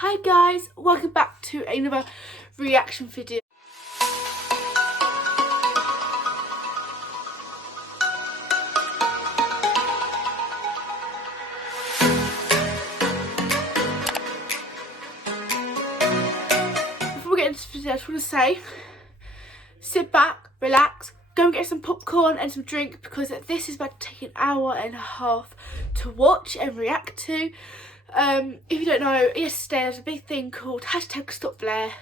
Hi guys, welcome back to another reaction video. Before we get into this video, I just want to say, sit back, relax, go and get some popcorn and some drink because this is about to take an hour and a half to watch and react to. If you don't know, yesterday there was a big thing called #StopBlair,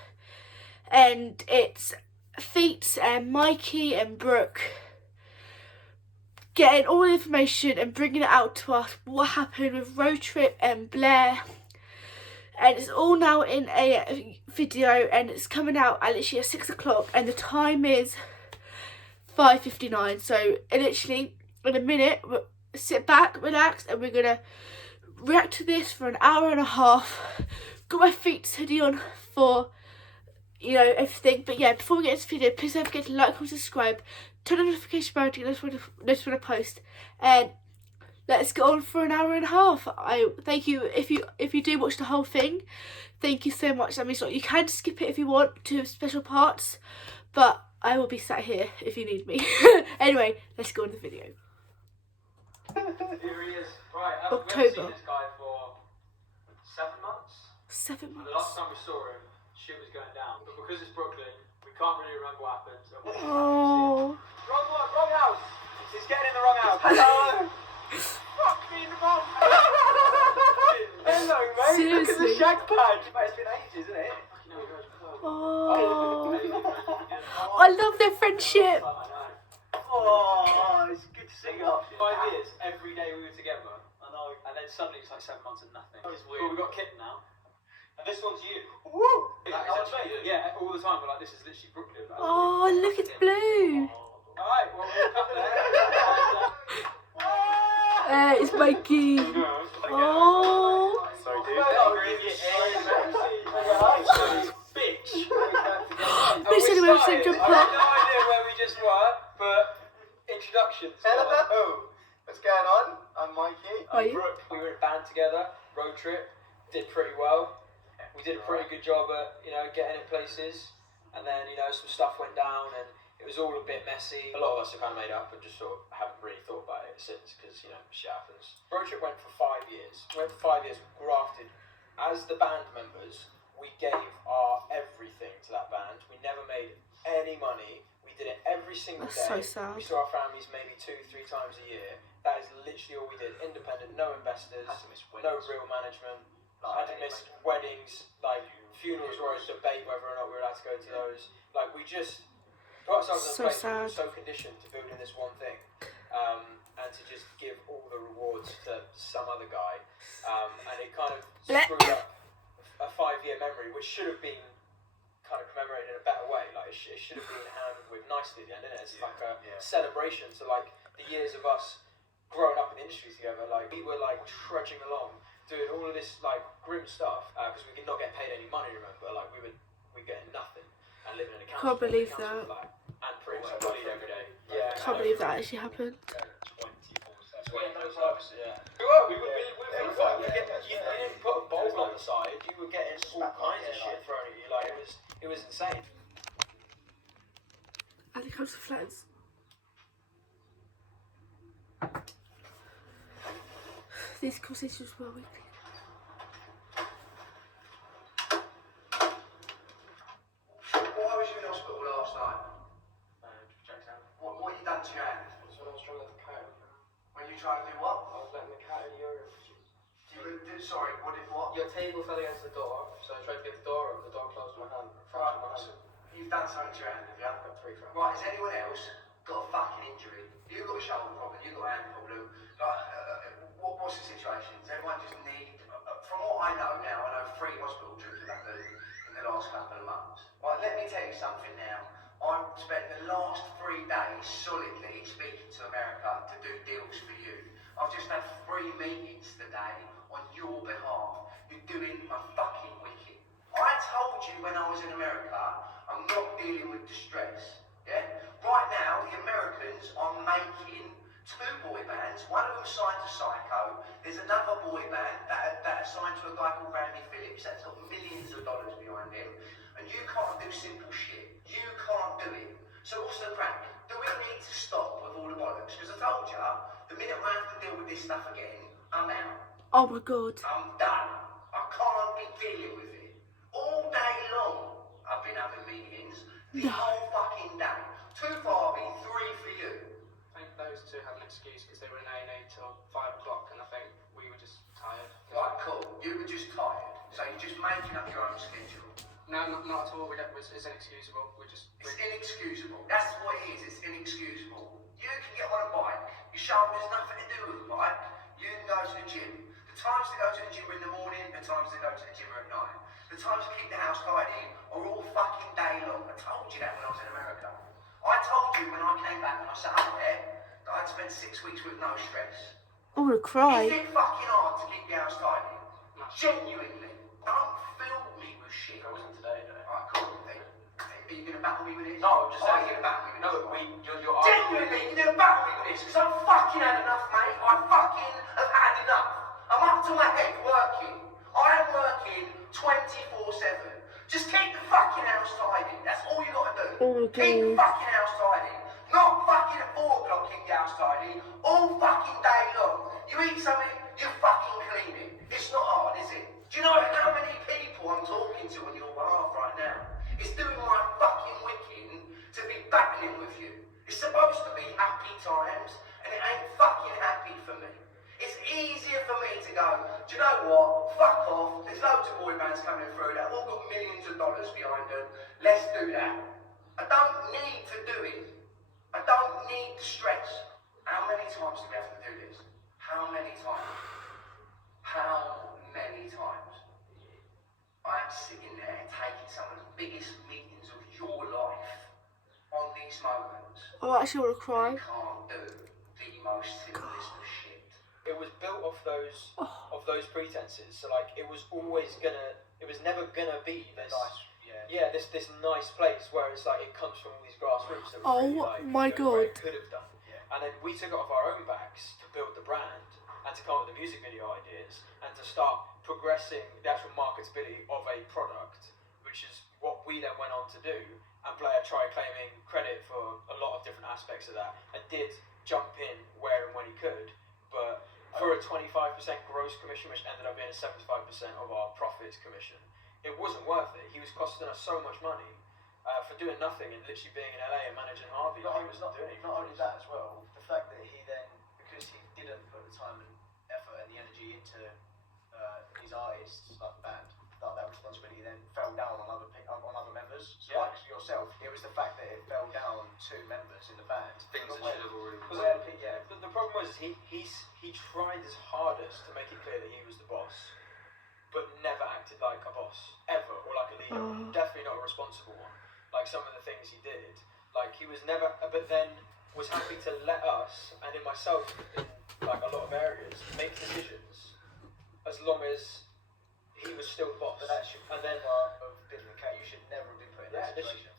and it's F.E.A.T.S and Mikey and Brooke getting all the information and bringing it out to us, what happened with Roadtrip and Blair, and it's all now in a video and it's coming out at literally at 6 o'clock and the time is 5:59, so literally in a minute, sit back, relax, and we're gonna react to this for an hour and a half. Got my F.E.A.T.S hoodie on for, you know, everything. But yeah, before we get into the video, please don't forget to like, comment, subscribe, turn on the notification bell to get notified when I post, and let's get on for an hour and a half. I thank you if you do watch the whole thing. Thank you so much. That means a lot. You can skip it if you want to special parts, but I will be sat here if you need me. Anyway, let's go on the video. Here he is. Right, October. We've seen this guy for 7 months. 7 months. The last time we saw him, shit was going down. But because it's Brooklyn, we can't really remember what happened. So Oh. Wrong one, wrong house. He's getting in the wrong house. Hello. Fuck me in the mouth. Hello, mate. Seriously? Look at the shag pad. Mate, it's been ages, isn't it? Oh. I love their friendship. Oh, it's good to see you. 5 years, every day we were together. I know. And then suddenly it's like 7 months and nothing. It's weird. But we got Kitten now. And this one's you. Woo! Yeah, all the time. We're like, this is literally Brooklyn. Oh, look, it's blue. Alright, well, we'll cut there. It's Mikey. Oh. Sorry, dude. Bitch. Basically, we're just jump I have no idea where we just were, but introductions. Hello. What's going on? I'm Mikey. Are you? Brooke. We were in a band together, Roadtrip, did pretty well. We did a pretty good job at, you know, getting in places, and then, you know, some stuff went down and it was all a bit messy. A lot of us have kind of made up and just sort of haven't really thought about it since, because, you know, shit happens. Roadtrip went for 5 years. We went for 5 years, grafted. As the band members, we gave our everything to that band. We never made any money. We did it every single That's day. so sad. We saw our families maybe 2-3 times a year. That is literally all we did. Independent, no investors, no real management. I had to miss weddings, like funerals where I was debate whether or not we were allowed to go to those. Like, we just put ourselves in a place where we were so conditioned to building this one thing, and to just give all the rewards to some other guy, and it kind of screwed up a 5-year memory, which should have been kind of commemorated in a better way. Like, it should have been handled with nicely at the end, didn't it? It's like a celebration to like the years of us growing up in the industry together. Like, we were like trudging along, doing all of this like grim stuff because we could not get paid any money. Remember, like we getting nothing and living in a council. Can't believe that. Flat, and pretty much bullied every day. Yeah, Can't believe that actually happened. 24/7. Yeah. We were fine. You didn't put a bowl on the side. You were getting all kinds of shit thrown at you. Like, it was insane. And it comes to floods. These conversations were weekly. Why was you in hospital last night? What you done to your hand? So I was trying to let the cat in. When you trying to do what? I was letting the cat in the urine. Sorry, what did what? Your table fell against the door, so I tried to get the door open. The door closed my hand. Right, My hand. so you've done something to your hand, have you? I've got 3 fractures. Right, has anyone else got a fucking injury? You got a shoulder problem, you got a hand problem. Like, what's the situation? Does everyone just need, from what I know now, I know 3 hospital trips have happened in the last couple of months. Right, let me tell you something now. I've spent the last 3 days solidly speaking to America to do deals for you. I've just had 3 meetings today on your behalf. You're doing my fucking wicked. I told you when I was in America, I'm not dealing with distress. Yeah? Right now, the Americans are making 2 boy bands. One of them signed to Psycho. There's another boy band that signed to a guy called Randy Phillips. That's got works. Because I told you, the minute I have to deal with this stuff again, I'm out. Oh my god. I'm done. I can't be dealing with it. All day long, I've been having meetings. The whole fucking day. 2 for Harvey, 3 for you. I think those two had an excuse because they were in A&E till 5 o'clock, and I think we were just tired. Right, cool. You were just tired. So you're just making up your own schedule. No, not at all. It's inexcusable. It's inexcusable. That's what it is. It's inexcusable. You can get on a bike. Your shoulder's nothing to do with the bike. You can go to the gym. The times to go to the gym are in the morning. The times to go to the gym are at night. The times to keep the house tidy are all fucking day long. I told you that when I was in America. I told you when I came back and I sat up there that I'd spent 6 weeks with no stress. I'm gonna cry. Is it fucking hard to keep the house tidy? Genuinely. Don't fill me with shit. It wasn't today, no. Alright, cool. Are you going to battle me with this? No, I'm just saying. You're going to battle me with No, this? but you're Genuinely, you're going to battle me with this? Because I'm fucking had enough, mate. I fucking have had enough. I'm up to my head working. I am working 24/7. Just keep the fucking house tidy. That's all you got to do. Oh my Keep the god. fucking house tidy. Not fucking at 4 o'clock keep the house tidy. All fucking day long. You eat something, you fucking clean it. It's not hard, is it? Do you know how many people I'm talking to on your behalf right now? It's doing my fucking wicking to be battling with you. It's supposed to be happy times, and it ain't fucking happy for me. It's easier for me to go, do you know what? Fuck off. There's loads of boy bands coming through that have all got millions of dollars behind them. Let's do that. I don't need to do it. I don't need the stress. How many times do we have to do this? How many times? How many times? I am sitting there taking some of the biggest meetings of your life on these moments. I actually wanna cry. You can't do the most simplest of shit. It was built off those pretenses. So like it was never gonna be this this nice place where it's like it comes from all these grassroots. That was really, like, my where god. it could have done. And then we took it off our own backs to build the brand and to come up with the music video ideas and to start progressing the actual marketability of a product, which is what we then went on to do. And Blair tried claiming credit for a lot of different aspects of that and did jump in where and when he could, but for a 25% gross commission, which ended up being a 75% of our profits commission, it wasn't worth it. He was costing us so much money for doing nothing and literally being in LA and managing Harvey. Not He was not doing not only that as well, the fact that he then, because he didn't put the time and effort and the energy into his artists, like the band, that responsibility then fell down on other members. So like yourself, it was the fact that it fell down to members in the band. Things that should have already been The problem was he tried his hardest to make it clear that he was the boss, but never acted like a boss ever, or like a leader. Definitely not a responsible one. Like some of the things he did, like he was never. But then was happy to let us and in myself in like a lot of areas make decisions as long as he was still the boss. But that should and then part of being the cat. You should never have been put in that situation.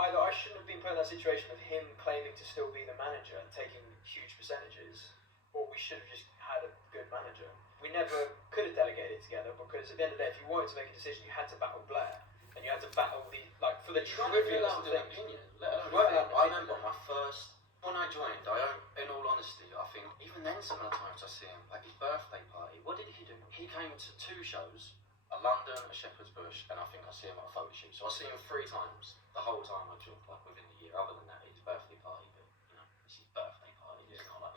Either I shouldn't have been put in that situation of him claiming to still be the manager and taking huge percentages, or we should have just had a good manager. We never could have delegated together because at the end of the day, if you wanted to make a decision, you had to battle Blair and you had to battle the for the trivial things. I remember my first, when I joined, in all honesty, I think, even then some of the times I see him, like his birthday party, what did he do? He came to 2 shows, a London, a Shepherd's Bush, and I think I see him at a photo shoot. So I see him 3 times the whole time I joined, like within the year. Other than that, his birthday party, but it's his birthday party, it's not like,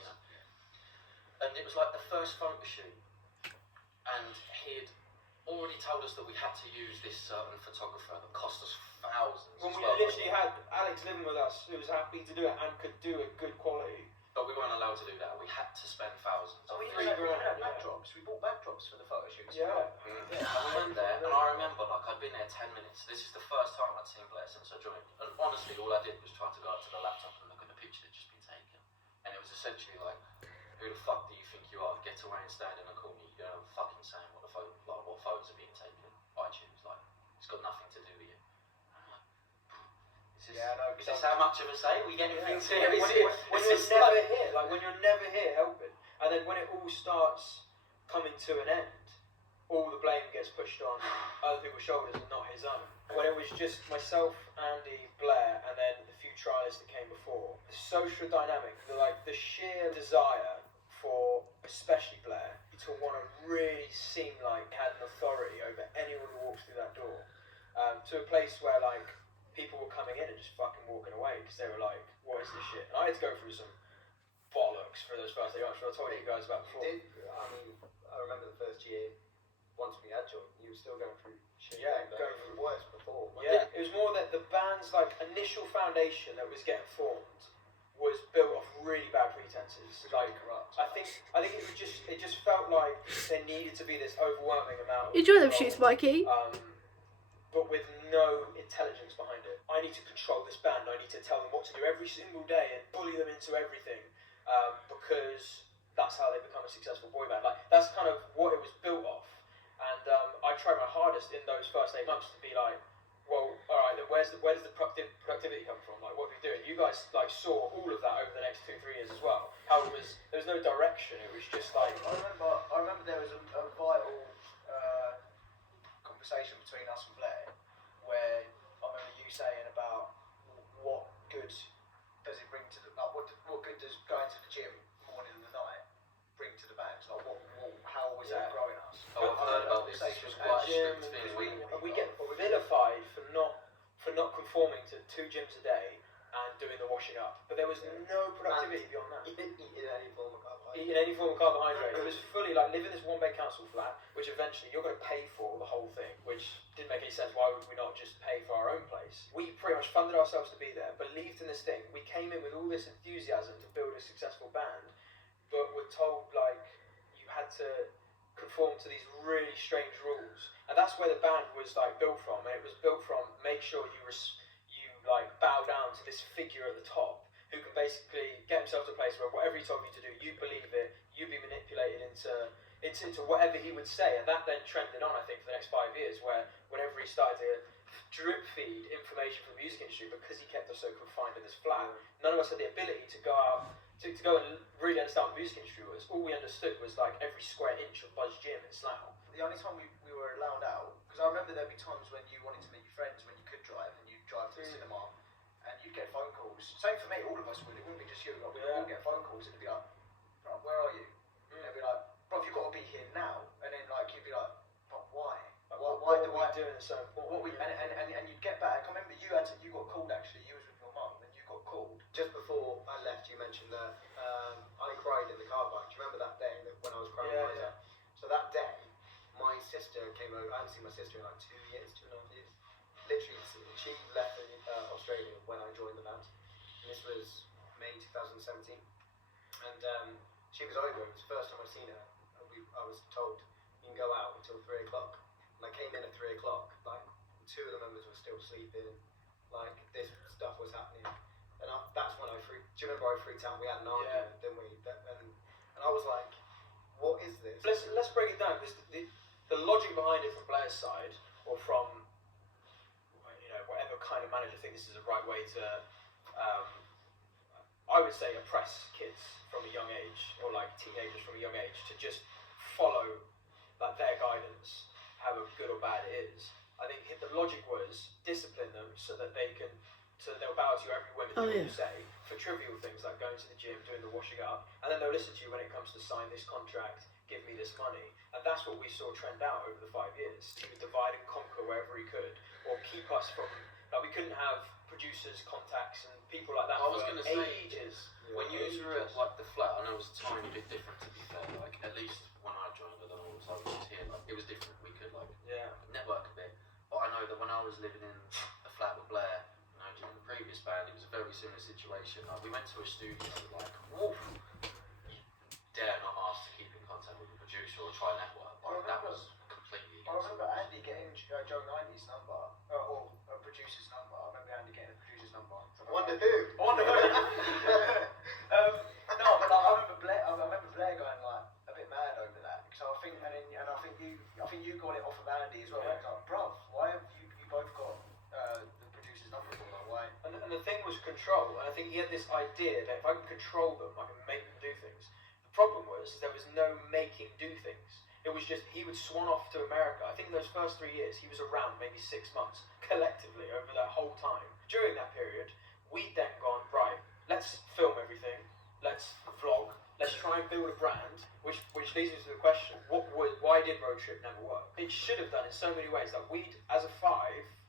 And it was like the first photo shoot, and he'd already told us that we had to use this certain photographer that cost us thousands. When we as well. literally had Alex living with us, who was happy to do it and could do it good quality. But we weren't allowed to do that. We had to spend thousands. Oh, we Three even had grand, backdrops. We bought backdrops for the photo shoots. Yeah. I went there and I remember like I'd been there 10 minutes. This is the first time I'd seen Blair since I joined. And honestly, all I did was try to go up to the laptop and look at the picture that had just been taken. And it was essentially like, who the fuck do you think you are? Get away and stand in a corner. You don't have a fucking saying what photos are being taken. iTunes, like, it's got nothing to do with you. Is this how much of a say we get things here? When you're never here, like when you're never here helping, and then when it all starts coming to an end, all the blame gets pushed on other people's shoulders and not his own. When it was just myself, Andy, Blair, and then the few trialists that came before, the social dynamic, the sheer desire for, especially Blair, to want to really seem like he had an authority over anyone who walks through that door, to a place where like people were coming in and just fucking walking away because they were like, what is this shit? And I had to go through some bollocks for those first 8 months. I told you guys about before. I remember the first year, once we had joined, you were still going through shit. Yeah, going through worse before. Yeah, it was more that the band's like initial foundation that was getting formed was built off really bad pretenses. Like, I think it just felt like there needed to be this overwhelming amount of Enjoy them control, shoots, Mikey. but with no intelligence behind it. I need to control this band. I need to tell them what to do every single day and bully them into everything, because that's how they become a successful boy band. Like, that's kind of what it was built off. And I tried my hardest in those first 8 months to be like, well, all right, then where's the productivity come from? Like, what are we doing? You guys like saw all of that over the next 2-3 years as well. How there was no direction. It was just like I remember there was a vital conversation between us and Blair, where I remember you saying about what good does it bring to the what good does going to the gym morning and the night bring to the band? Like how was that growing us? Oh, I've heard about this. This was quite a strict thing. We get vilified for not conforming to 2 gyms a day and doing the washing up, but there was no productivity beyond that. Eating any form of carbohydrate. Eating any form of carbohydrate. It was fully like living in this 1-bed council flat, which eventually you're going to pay for the whole thing, which didn't make any sense. Why would we not just pay for our own place? We pretty much funded ourselves to be there, believed in this thing. We came in with all this enthusiasm to build a successful band, but were told like you had to conform to these really strange rules, and that's where the band was like built from. And it was built from make sure you like bow down to this figure at the top who can basically get himself to a place where whatever he told you to do, you believe it, you be manipulated into whatever he would say. And that then trended on, I think, for the next 5 years, where whenever he started to drip feed information from the music industry, because he kept us so confined in this flat, none of us had the ability to go out to go and really understand what the music industry was. All we understood was like every square inch of Buzz Gym in Slough. The only time we were allowed out, because I remember there'd be times when you wanted to meet your friends when you could drive, and you'd drive to the cinema, and you'd get phone calls. Same for me, all of us would. It wouldn't be just you. Like, we'd all get phone calls, and it'd be like, "Bro, where are you?" And they'd be like, "Bro, you've got to be here now." And then like you'd be like, "But why? Like, Why what are we doing so important?" And you'd get back. I remember you got called actually. You was with your mum, and you got called. Just before I left, you mentioned that I cried in the car park. Do you remember that day when I was crying? Yeah. So that day, my sister came over. I hadn't seen my sister in like 2 years, 2.5 years. Literally, she left Australia when I joined the band. And this was May 2017. And she was over. It was the first time I'd seen her. I was told, you can go out until 3 o'clock. And I came in at 3 o'clock. Like, 2 of the members were still sleeping. Like, this stuff was happening. And that's when I freaked. Do you remember I freaked out? We had an argument, didn't we? And I was like, what is this? Let's break it down, because the logic behind it from Blair's side, or from whatever kind of manager think this is the right way to, I would say, oppress kids from a young age, or like teenagers from a young age, to just follow like their guidance, however good or bad it is. I think the logic was discipline them so that they'll bow to every whim you say for trivial things like going to the gym, doing the washing up, and then they'll listen to you when it comes to sign this contract, give me this money. And that's what we saw trend out over the 5 years. He would divide and conquer wherever he could, or keep us from, like, we couldn't have producers, contacts, and people like that I was for going to say, ages. When you were at like the flat, I know it was a tiny bit different, to be fair. Like, at least when I joined, I don't know what it was here, like, it was different. We could like network a bit. But I know that when I was living in a flat with Blair, in the previous band, it was a very similar situation. Like, we went to a studio, like, woof, you dare not ask to keep in contact with the producer or try network. Like, that was completely. I remember Andy getting Joe 90's number, or a producer's number. I remember Andy getting a producer's number. Wonder who? No, but like, I remember Blair going like a bit mad over that. So I think, and I think you got it off of Andy as well. Yeah. It was like, bruv, why have you both got the producer's number for? Like, why? And the thing was control, and I think he had this idea that if I can control them, I can make them do things. The problem was there was no making do things. It was just, he would swan off to America. I think those first 3 years, he was around maybe 6 months collectively over that whole time. During that period, we'd then gone, right, let's film everything, let's vlog, let's try and build a brand, which leads me to the question, why did Roadtrip never work? It should have done in so many ways. Like we'd, as a 5,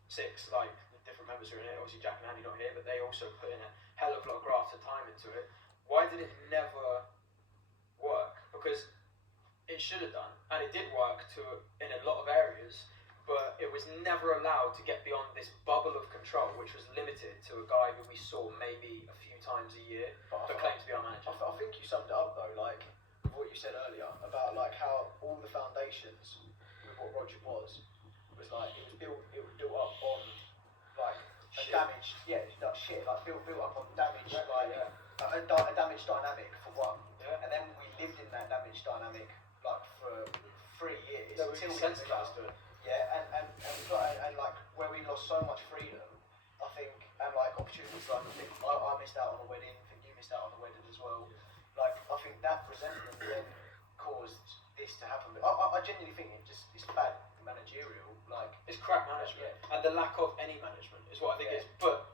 6, like the different members who are in it, obviously Jack and Andy not here, but they also put in a hell of a lot of graft and time into it. Why did it never work? Because it should have done, and it did work in a lot of areas, but it was never allowed to get beyond this bubble of control, which was limited to a guy who we saw maybe a few times a year, but claimed to be our manager. I think you summed it up though, like with what you said earlier about like how all the foundations with what Roadtrip was like it was built up on like a damaged, like shit, like built up on damaged, a damaged dynamic for one, and then we lived in that damaged dynamic like for 3 years So we until desensitized to it. Yeah, and like where we lost so much freedom, I think, and like opportunities, like I missed out on a wedding, I think you missed out on a wedding as well. Like I think that resentment then caused this to happen. But I genuinely think it's bad managerial, like It's crap management, and the lack of any management is what I think is. But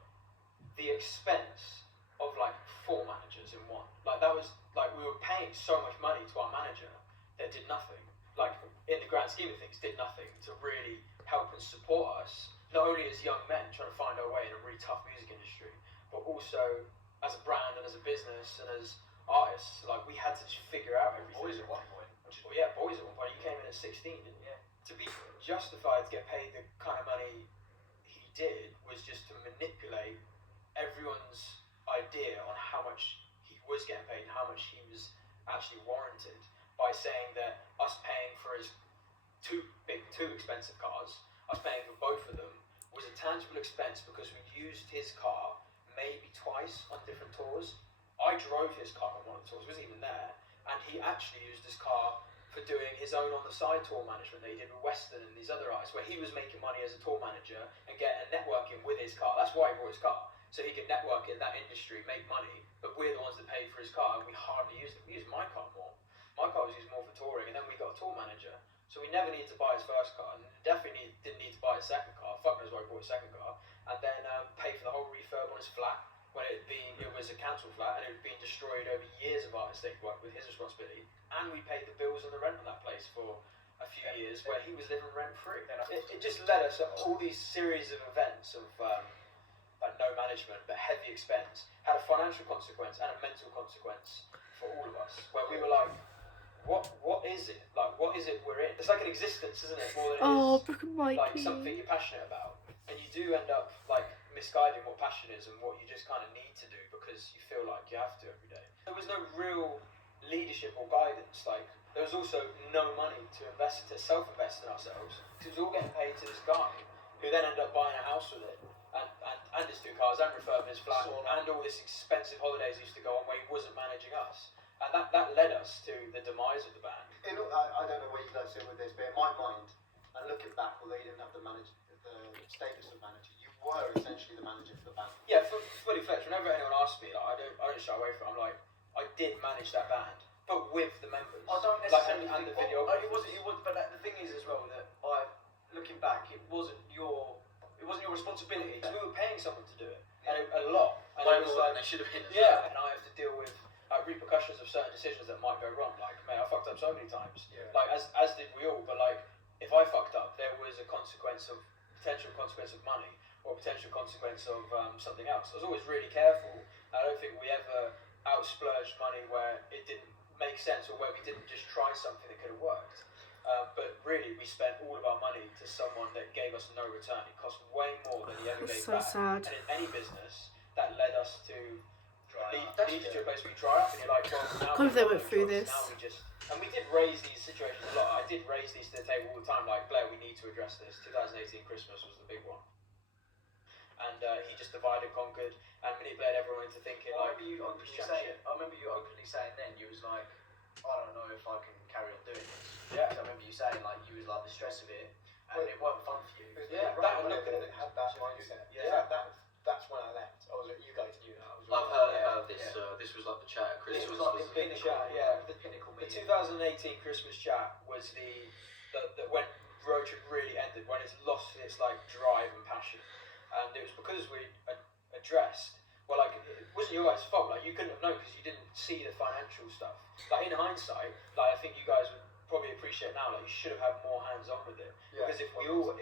the expense of like 4 managers in one, like that was like we were paying so much money to our manager that did nothing. Like in the grand scheme of things, did nothing to really help and support us. Not only as young men trying to find our way in a really tough music industry, but also as a brand and as a business and as artists. Like we had to just figure out everything. boys at one point. Boys at one point. You came in at 16, didn't you? Yeah. To be justified to get paid the kind of money he did was just to manipulate everyone's idea on how much he was getting paid and how much he was actually warranted by saying that us paying for his two expensive cars, us paying for both of them, was a tangible expense because we used his car maybe twice on different tours. I drove his car on one of the tours, wasn't even there, and he actually used his car for doing his own on-the-side tour management that he did with Western and these other artists, where he was making money as a tour manager and networking with his car. That's why he bought his car, so he could network in that industry, make money, but we're the ones that paid for his car, and we hardly used it. We used my car more. My car was used more for touring, and then we got a tour manager. So we never needed to buy his first car, and definitely didn't need to buy his second car. Fuck knows why he bought his second car. And then pay for the whole refurb on his flat, when it was a council flat, and it had been destroyed over years of artist estate work with his responsibility. And we paid the bills and the rent on that place for a few years, where he was living rent-free. It just led us to all these series of events of like no management, but heavy expense, had a financial consequence and a mental consequence for all of us, where we were like, what is it? Like, what is it we're in? It's like an existence, isn't it? More than it is broken mic, like please. something you're passionate about. And you do end up like misguiding what passion is and what you just kind of need to do because you feel like you have to every day. There was no real leadership or guidance. Like, there was also no money to self-invest in ourselves. Because it was all getting paid to this guy who then ended up buying a house with it and his 2 cars and refurbing his flat and all this expensive holidays he used to go on where he wasn't managing us. And that led us to the demise of the band. I don't know where you guys sit with this, but in my mind, and looking back, although you didn't have the status of manager, you were essentially the manager for the band. Yeah, fully fledged. Whenever anyone asks me, like, I don't shy away from it. I'm like, I did manage that band, but with the members. I don't necessarily and the think video. it wasn't. But the thing is as well that looking back, it wasn't your responsibility. We were paying someone to do it, and a lot. And Way it was more like, than they should have been. yeah, and I have to deal with repercussions of certain decisions that might go wrong. Like, mate, I fucked up so many times. Yeah. Like, as did we all. But like, if I fucked up, there was a potential consequence of money or potential consequence of something else. I was always really careful. I don't think we ever outsplurged money where it didn't make sense or where we didn't just try something that could have worked. But really, we spent all of our money to someone that gave us no return. It cost way more than he ever That's gave so back. sad. And in any business, that led us to lead you to a place where you dry up, and you're like, well, now God, if they we've went got no through choice. this. And we did raise these situations a lot. I did raise these to the table all the time, like, Blair, we need to address this. 2018 Christmas was the big one. And he just divided, conquered, and manipulated everyone into thinking, I like, remember you openly saying then, you was like, I don't know if I can carry on doing this. Yeah. Because I remember you saying, like, you was like the stress of it, and it wasn't fun for you. Yeah, right that when I look at it. had that mindset. Yeah. That's when I left. You guys knew that. I've heard about this. This was like the chat at Christmas. This was like the Big pinnacle, chat, yeah. the pinnacle The meeting. 2018 Christmas chat was obviously when Roadtrip really ended, when it's lost its like drive and passion, and it was because we addressed. Well, like it wasn't your guys' fault. Like you couldn't have known because you didn't see the financial stuff. Like in hindsight, like I think you guys would probably appreciate now. Like you should have had more hands on with it. Yeah. Because if we all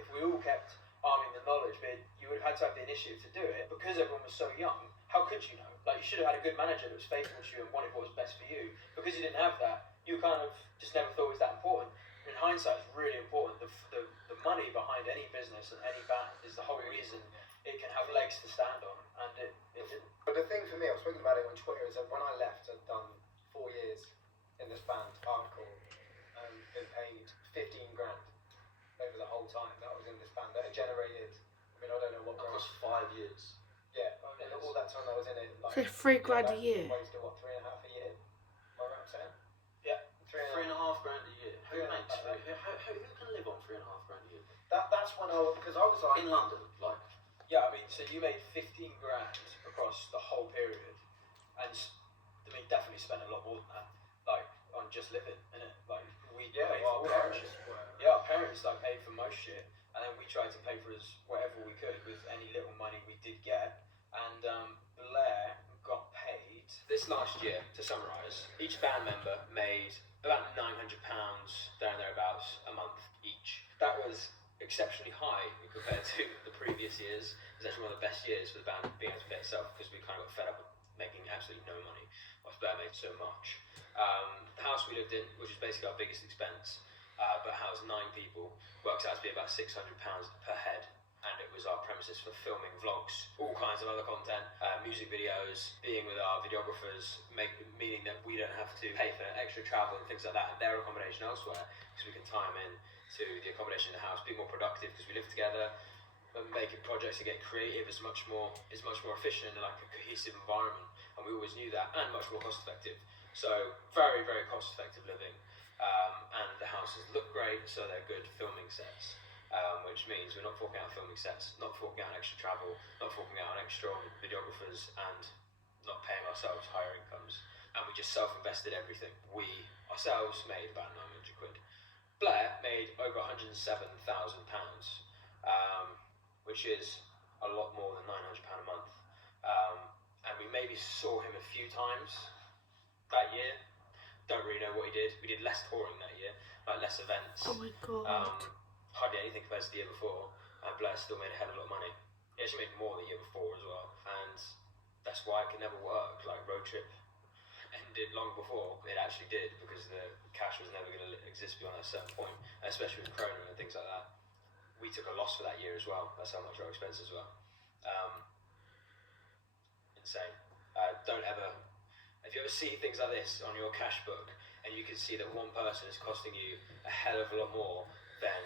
kept arming the knowledge, but you would have had to have the initiative to do it. Because everyone was so young, how could you know? Like you should have had a good manager that was faithful to you and wanted what was best for you. Because you didn't have that, you kind of just never thought it was that important. In hindsight, it's really important. The money behind any business and any band is the whole reason it can have legs to stand on, and it didn't. But the thing for me, I was thinking about it on Twitter, is that when I left, I'd done 4 years in this band, hardcore, and been paid 15 grand over the whole time that I was in this band. That had generated, I mean, I don't know what. Across 5 years. Yeah, and all that time I was in it, like. So £3 grand a year. Ways to what, 3.5 a year? Am I right in saying? Yeah. 3.5 grand a year. Who makes who can live on 3.5 grand a year? That's when because I was like In London, like. Yeah, I mean, so you made 15 grand across the whole period, and I mean, definitely spent a lot more than that, like on just living, innit? Like we paid well, for our parents were. Yeah, our parents like paid for most shit, and then we tried to pay for us whatever we could with any little money we did get, and Blair got paid this last year. To summarise, each band member made about £900 there and thereabouts a month each. That was exceptionally high compared to the previous years. It was actually one of the best years for the band being able to pay itself, because we kind of got fed up with making absolutely no money whilst Blair made so much. The house we lived in, which is basically our biggest expense, but housed 9 people, works out to be about £600 per head. And it was our premises for filming vlogs, all kinds of other content, music videos, being with our videographers, meaning that we don't have to pay for extra travel and things like that, and their accommodation elsewhere, because we can tie them in to the accommodation in the house, be more productive because we live together, and making projects to get creative is much more efficient in like a cohesive environment, and we always knew that, and much more cost effective. So very, very cost effective living, and the houses look great, so they're good filming sets. Which means we're not forking out on filming sets, not forking out on extra travel, not forking out on extra videographers, and not paying ourselves higher incomes. And we just self-invested everything. We ourselves made about 900 quid. Blair made over £107,000, which is a lot more than £900 a month. And we maybe saw him a few times that year. Don't really know what he did. We did less touring that year, like less events. Oh my god. Hardly anything compared to the year before, and Blair still made a hell of a lot of money. He actually made more the year before as well, and that's why it could never work. Like Roadtrip ended long before it actually did, because the cash was never going to exist beyond a certain point, especially with Corona and things like that. We took a loss for that year as well. That's how much our expenses were. Insane. Don't ever, if you ever see things like this on your cash book, and you can see that one person is costing you a hell of a lot more than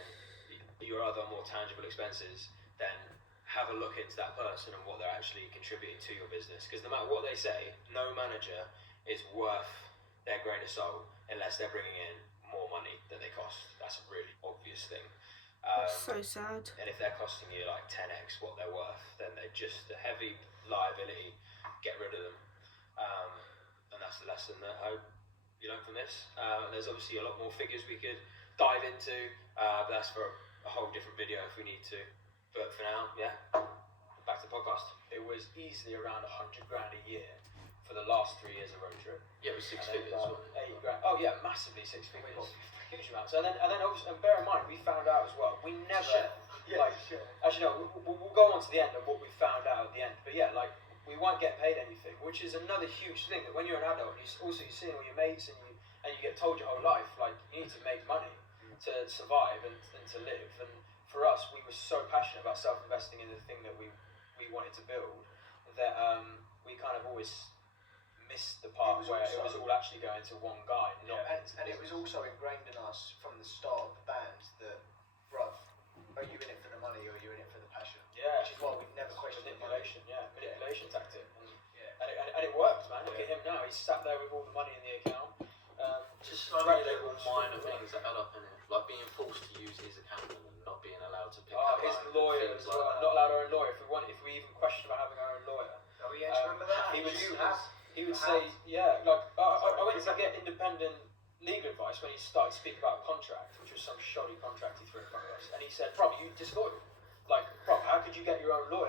your other more tangible expenses, then have a look into that person and what they're actually contributing to your business. Because no matter what they say, no manager is worth their grain of salt unless they're bringing in more money than they cost. That's a really obvious thing. That's so sad. And if they're costing you like 10x what they're worth, then they're just a heavy liability. Get rid of them. And that's the lesson that I hope you learn from this. There's obviously a lot more figures we could dive into, but that's for a whole different video if we need to. But for now, yeah, back to the podcast. It was easily around 100 grand a year for the last 3 years of Roadtrip. Yeah, it was 6 figures, wasn't it? 8 grand. Oh yeah, massively 6 figures. Huge amounts. And then obviously, and bear in mind, we found out as well. We never actually no. We'll go on to the end of what we found out at the end. But yeah, like we weren't getting paid anything, which is another huge thing. That when you're an adult, you're seeing all your mates and you get told your whole life, like you need to make money to survive and to live. And for us, we were so passionate about self-investing in the thing that we wanted to build that we kind of always missed the part where it was all actually going to one guy. And it was also ingrained in us from the start of the band that, bruv, are you in it for the money or are you in it for the passion? Yeah. Which is why we never questioned manipulation. Yeah, manipulation tactic. Yeah. And it worked, man. Look at him now. He's sat there with all the money in the account. Just so many little minor things that add up in it, like being forced to use his accountant and not being allowed to pick up his like, lawyer things as like well. that. Not allowed our own lawyer. If we even question about having our own lawyer. Oh yeah, do you remember that? He would say, yeah, like I went to get independent legal advice when he started to speak about contracts.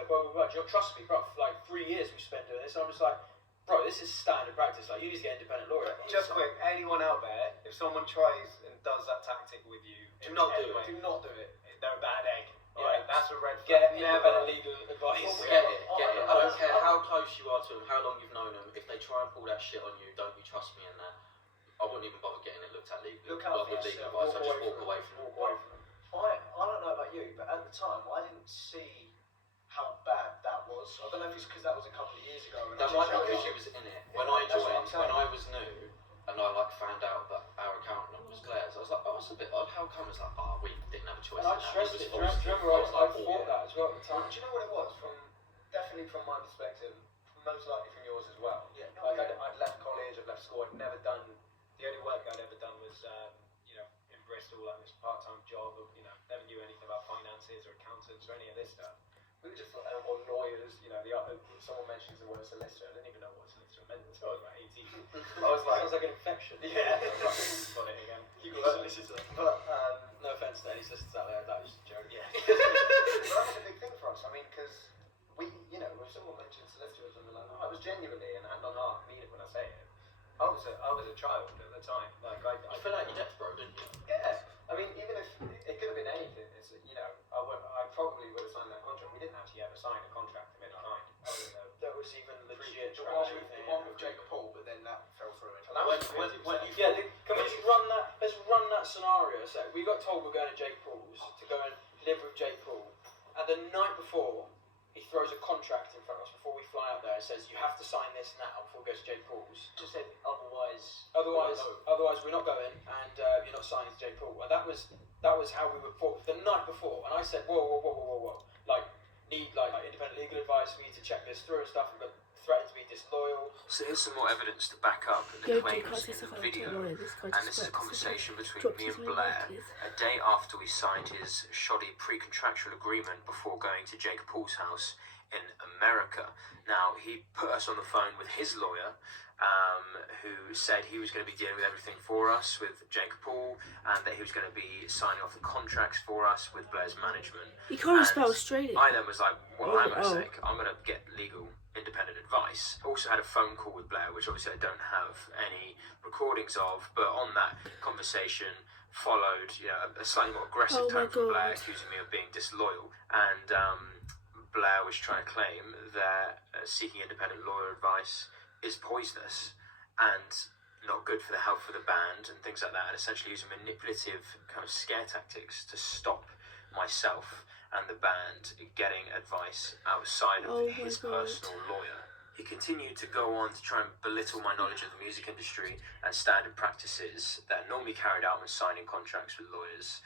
it, blah, blah, blah. Do you not trust me, bro? For like 3 years we've spent doing this. And I'm just like, bro, this is standard practice. Like, you need to get independent lawyer. Just quick, anyone out there, if someone tries and does that tactic with you, Do not do it. Do not do it. they're a bad egg. Yeah. Alright, that's a red Get flag. independent legal advice. Get it. I don't care how close you are to them, how long you've known them. If they try and pull that shit on you, don't you trust me in that. I wouldn't even bother getting it looked at legally. Look out for with legal yourself. advice, I just walk away from it. I don't know about you, but at the time I didn't see how bad that was. I don't know if it's because that was a couple of years ago. And That I might be just- because you was in it. When I That's what I'm joined, saying. when I was new, and I like found out that our accountant was Blair's, I was like, oh, it's a bit odd. How come? It's like, oh, we didn't have a choice. And I in that. stressed it. was Do you false. remember I was like, I thought that as well at the time. Do you know what it was? Definitely from my perspective, most likely from yours as well. Yeah. Like I'd left college, I'd left school, I'd never done, the only work I'd ever done was, in Bristol, like this part-time job of, never knew anything about finances or accountants or any of this stuff. We were just, or lawyers, someone mentions the word solicitor, I didn't even know what solicitor meant until I was about 18. I was like, Sounds like an infection. yeah, got it again. You got solicitor. But, No offence to any solicitors out there, that was a joke. yeah. But that was a big thing for us. I mean, because we, when someone mentioned solicitors and we're like, I was genuinely, and hand on heart, mean it when I say it. I was a child at the time. Like I feel like your debts, bro, didn't you? yeah. I mean, even if it could have been anything, it's I probably would have signed that contract. We didn't actually ever sign a contract of any kind. That was even legit. The one with Jacob Paul, but then that fell through. And that was 20%. Yeah, can we just run that? Let's run that scenario. So we got told we're going to Jake Paul's to go and live with Jake Paul, and the night before he throws a contract in front of us before we fly out there and says you have to sign this now before we go to Jake Paul's. Just said otherwise. Otherwise we're not going, and you're not signing to Jake Paul. And that was how we were thought the night before. And I said, whoa, like need like independent legal advice. We need to check this through and stuff. We've got threatened to be disloyal. So here's some more evidence to back up Yo, the dude, claims can't say in stuff the like that to video. a lawyer. This guy And just this is a works. conversation between Dropped me his and name Blair like this. a day after we signed his shoddy pre-contractual agreement before going to Jacob Paul's house in America. Now, he put us on the phone with his lawyer, who said he was going to be dealing with everything for us with Jacob Paul, and that he was going to be signing off the contracts for us with Blair's management. You can't even And spell Australian. I then was like, well, hang on a Oh. sec, I'm going to get legal independent advice. Also had a phone call with Blair, which obviously I don't have any recordings of, but on that conversation followed a slightly more aggressive Oh my tone from Blair, God. accusing me of being disloyal. And Blair was trying to claim that seeking independent lawyer advice is poisonous and not good for the health of the band and things like that, and essentially using manipulative kind of scare tactics to stop myself and the band getting advice outside of Oh my his God. personal lawyer. He continued to go on to try and belittle my knowledge of the music industry and standard practices that are normally carried out when signing contracts with lawyers.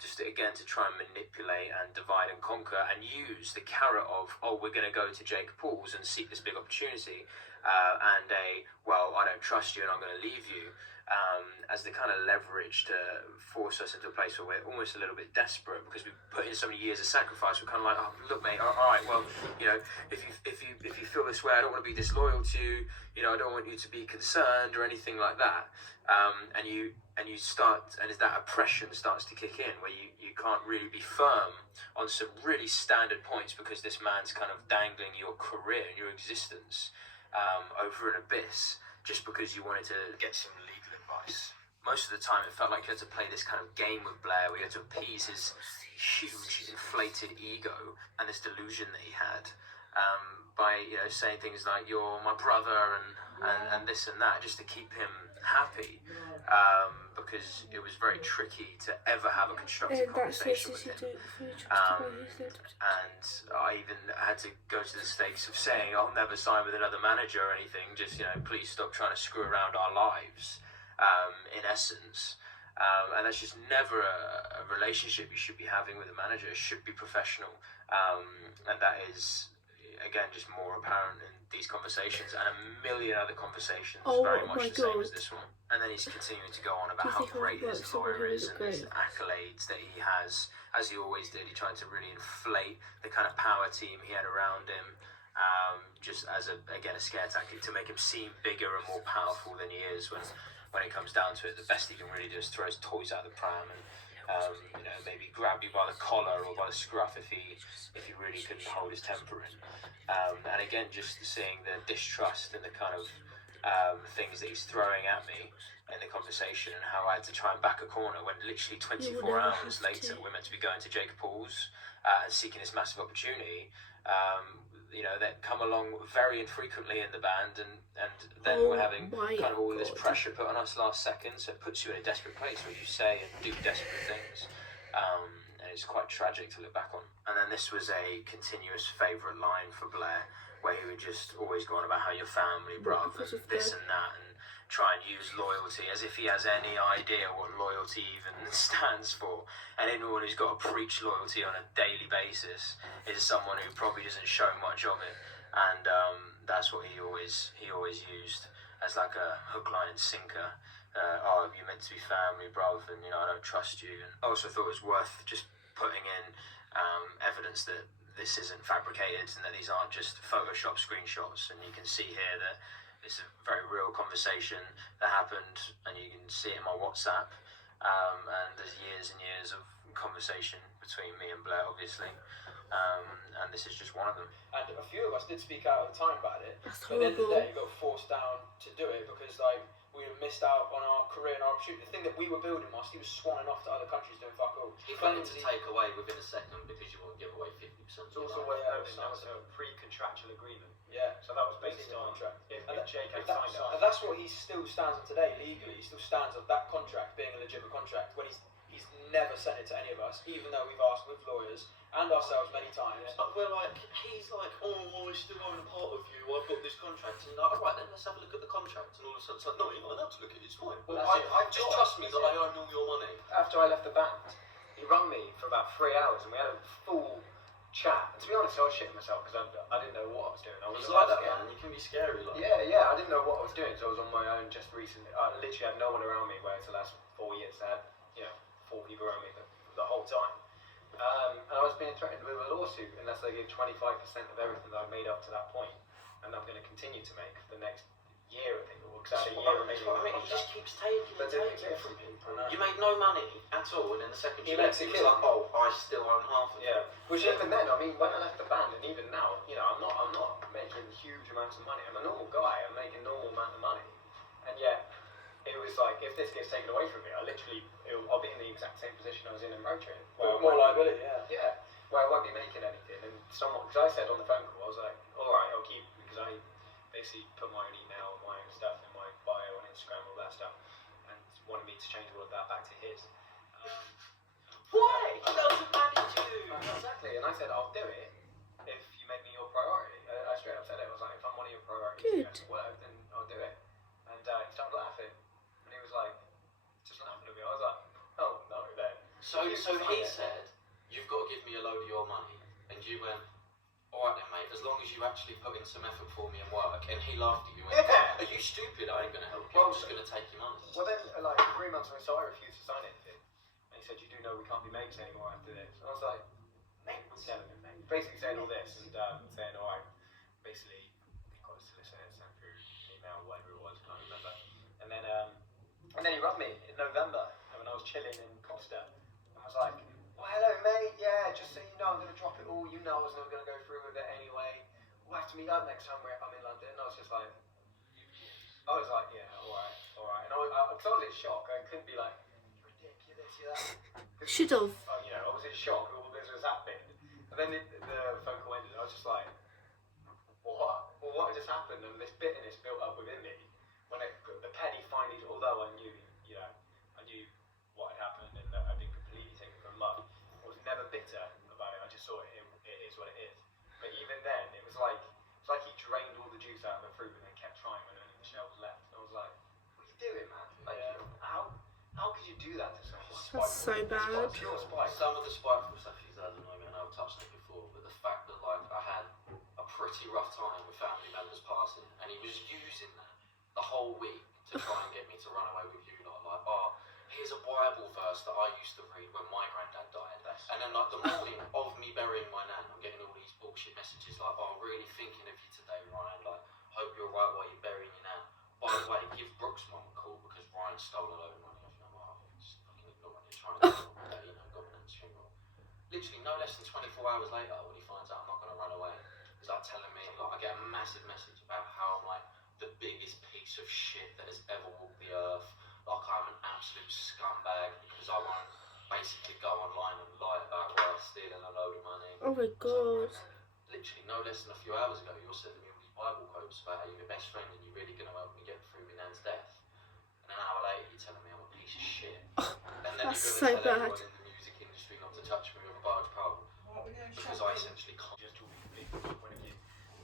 Just again to try and manipulate and divide and conquer and use the carrot of, oh, we're going to go to Jacob Paul's and seek this big opportunity, and well, I don't trust you and I'm going to leave you, as the kind of leverage to force us into a place where we're almost a little bit desperate because we've put in so many years of sacrifice. We're kind of like, oh, look, mate, all right, well, if you feel this way, I don't want to be disloyal to you. I don't want you to be concerned or anything like that. And you start, and that oppression starts to kick in, where you can't really be firm on some really standard points because this man's kind of dangling your career and your existence over an abyss just because you wanted to get some legal advice. Most of the time it felt like you had to play this kind of game with Blair where you had to appease his huge inflated ego and this delusion that he had, by saying things like you're my brother and this and that, just to keep him happy, because it was very tricky to ever have a constructive And that's conversation this with you him. do before you trust him. And I even had to go to the stakes of saying I'll never sign with another manager or anything, just please stop trying to screw around our lives, in essence. And that's just never a relationship you should be having with a manager. It should be professional, and that is again just more apparent in these conversations and a million other conversations, Oh very my much the same as God. this one. And then he's continuing to go on Do about you how think I great would his work someone lawyer who is is and great? his accolades that he has, as he always did. He tried to really inflate the kind of power team he had around him, just as a scare tactic to make him seem bigger and more powerful than he is. When it comes down to it, the best he can really do is throw his toys out of the pram and Maybe grab you by the collar or by the scruff if he really couldn't hold his temper in. And again, just seeing the distrust and the kind of things that he's throwing at me in the conversation, and how I had to try and back a corner when literally 24 hours later we're meant to be going to Jacob Paul's and seeking this massive opportunity. That come along very infrequently in the band, and then we're having kind of all this pressure put on us last second, so it puts you in a desperate place where you say and do desperate things, and it's quite tragic to look back on. And then this was a continuous favourite line for Blair, where he would just always go on about how your family, bruv, and this and that, and try and use loyalty as if he has any idea what loyalty even stands for. And anyone who's got to preach loyalty on a daily basis is someone who probably doesn't show much of it. And that's what he always used as like a hook, line and sinker. You're meant to be family, bruv, and I don't trust you. And I also thought it was worth just putting in evidence that this isn't fabricated and that these aren't just Photoshop screenshots. And you can see here that it's a very real conversation that happened, and you can see it in my WhatsApp. And there's years and years of conversation between me and Blair, obviously. And this is just one of them. And a few of us did speak out at the time about it. That's but at the end of the horrible. day, you got forced down to do it because we missed out on our career and our opportunity. The thing that we were building whilst he was swanning off to other countries doing fuck all. He threatened to take away within a second because you wouldn't give away 50%. It's also worth noting that was a pre-contractual agreement. Yeah. So that was based on contract. if Jake had signed it. And that's what he still stands on today legally. He still stands on that contract being a legitimate contract when he's never sent it to any of us, even though we've asked with lawyers and ourselves many times. But we're like, he's like, oh, I still own a part of you, I've got this contract. And you're like, alright then, let's have a look at the contract. And all of a sudden it's like, no, you're not allowed to look at it, it's fine. Well, I just trust me that I own all your money. After I left the band, he rang me for about 3 hours and we had a full chat. And to be honest, I was shitting myself because I didn't know what I was doing. He's like that, man. You can be scary. Like. Yeah, I didn't know what I was doing, so I was on my own just recently. I literally had no one around me, whereas the last 4 years I had, 4 people around me the whole time. And I was being threatened with a lawsuit unless they gave 25% of everything that I'd made up to that point, and I'm going to continue to make for the next year, I think, because I had a year remaining. He just keeps taking But it from people. You made no money at all, and then the second you left, makes it it was like, oh, I still own half of it. Yeah, which even then, I mean, when I left the band, and even now, I'm not making huge amounts of money. I'm a normal guy. I'm making normal amount of money, and yet it was like, if this gets taken away from me, I'll be in the exact same position I was in Roadtrip. More liability, yeah. Yeah, where I won't be making anything. And because I said on the phone call, I was like, all right, I'll keep, because I basically put my own email and my own stuff in my bio on Instagram, all that stuff, and wanted me to change all of that back to his. Why? He doesn't manage you. Exactly, and I said, I'll do it if you make me your priority. I straight up said it. I was like, if I'm one of your priorities, you have to work, then I'll do it. And he started laughing, and he was like, just laughing at me. I was like, oh no, then. So he said, you've got to give me a load of your money, and you went, alright then mate, as long as you actually put in some effort for me and work. And he laughed at you and went, are you stupid? I ain't going to help you, I'm just going to take your money. Well then, 3 months ago, so I refused to sign anything. And he said, you do know we can't be mates anymore after this. And I was like, mates? Never been mates. Basically saying all this, and saying, alright, basically, he got a solicitor sent through email, whatever it was, can't remember. And then he rang me in November, and when I was chilling in Costa, I was like, oh hello mate, yeah, just so you know, I'm going to drop it all, I was not going to go through with it anyway. We'll have to meet up next time I'm in London. And I was just like, yeah, alright. And I was in shock. I couldn't be like, you're a dick, you're this, you're that. Should have. I was in shock, all this was happening. And then the phone call ended, I was just like, what? Well, what just happened? And this bitterness built up within me. When the penny finally, although I knew what had happened and that I'd been completely taken from mud, I was never bitter about it. I just saw it is what it is. But even then, it was like he drained all the juice out of the fruit and then kept trying when only the shell was left. And I was like, what are you doing, man? Like, how could you do that to someone? That's so bad. Pure spite. Some of the spiteful stuff he's done at the moment, and I've touched on it before, but the fact that I had a pretty rough time with family members passing, and he was using that the whole week to try and get me to run away with you lot. Like, here's a Bible verse that I used to read when my granddad died. And then the morning of me burying my nan, I'm getting all these bullshit messages like, really thinking of you today, Ryan. Like, hope you're right while you're burying your nan. By the way, give Brooks mum a call because Ryan stole a load of money off you. I'm like, just fucking ignore it. You're trying to get literally no less than 24 hours later, when he finds out I'm not going to run away, he's like telling me, like, I get a massive message about how I'm like the biggest piece of shit that has ever walked the earth. Like, I'm an absolute scumbag because I won't basically go online and lie about where I'm stealing a load of money. Oh my god. Literally no less than a few hours ago, you're sending me all these Bible quotes about how you're my best friend and you're really going to help me get through my nan's death. And an hour later, you're telling me I'm a piece of shit. And then That's you're so going to tell bad. everyone in the music industry not to touch me with a barge pole. Because I essentially can't. Just talking completely from my point of view.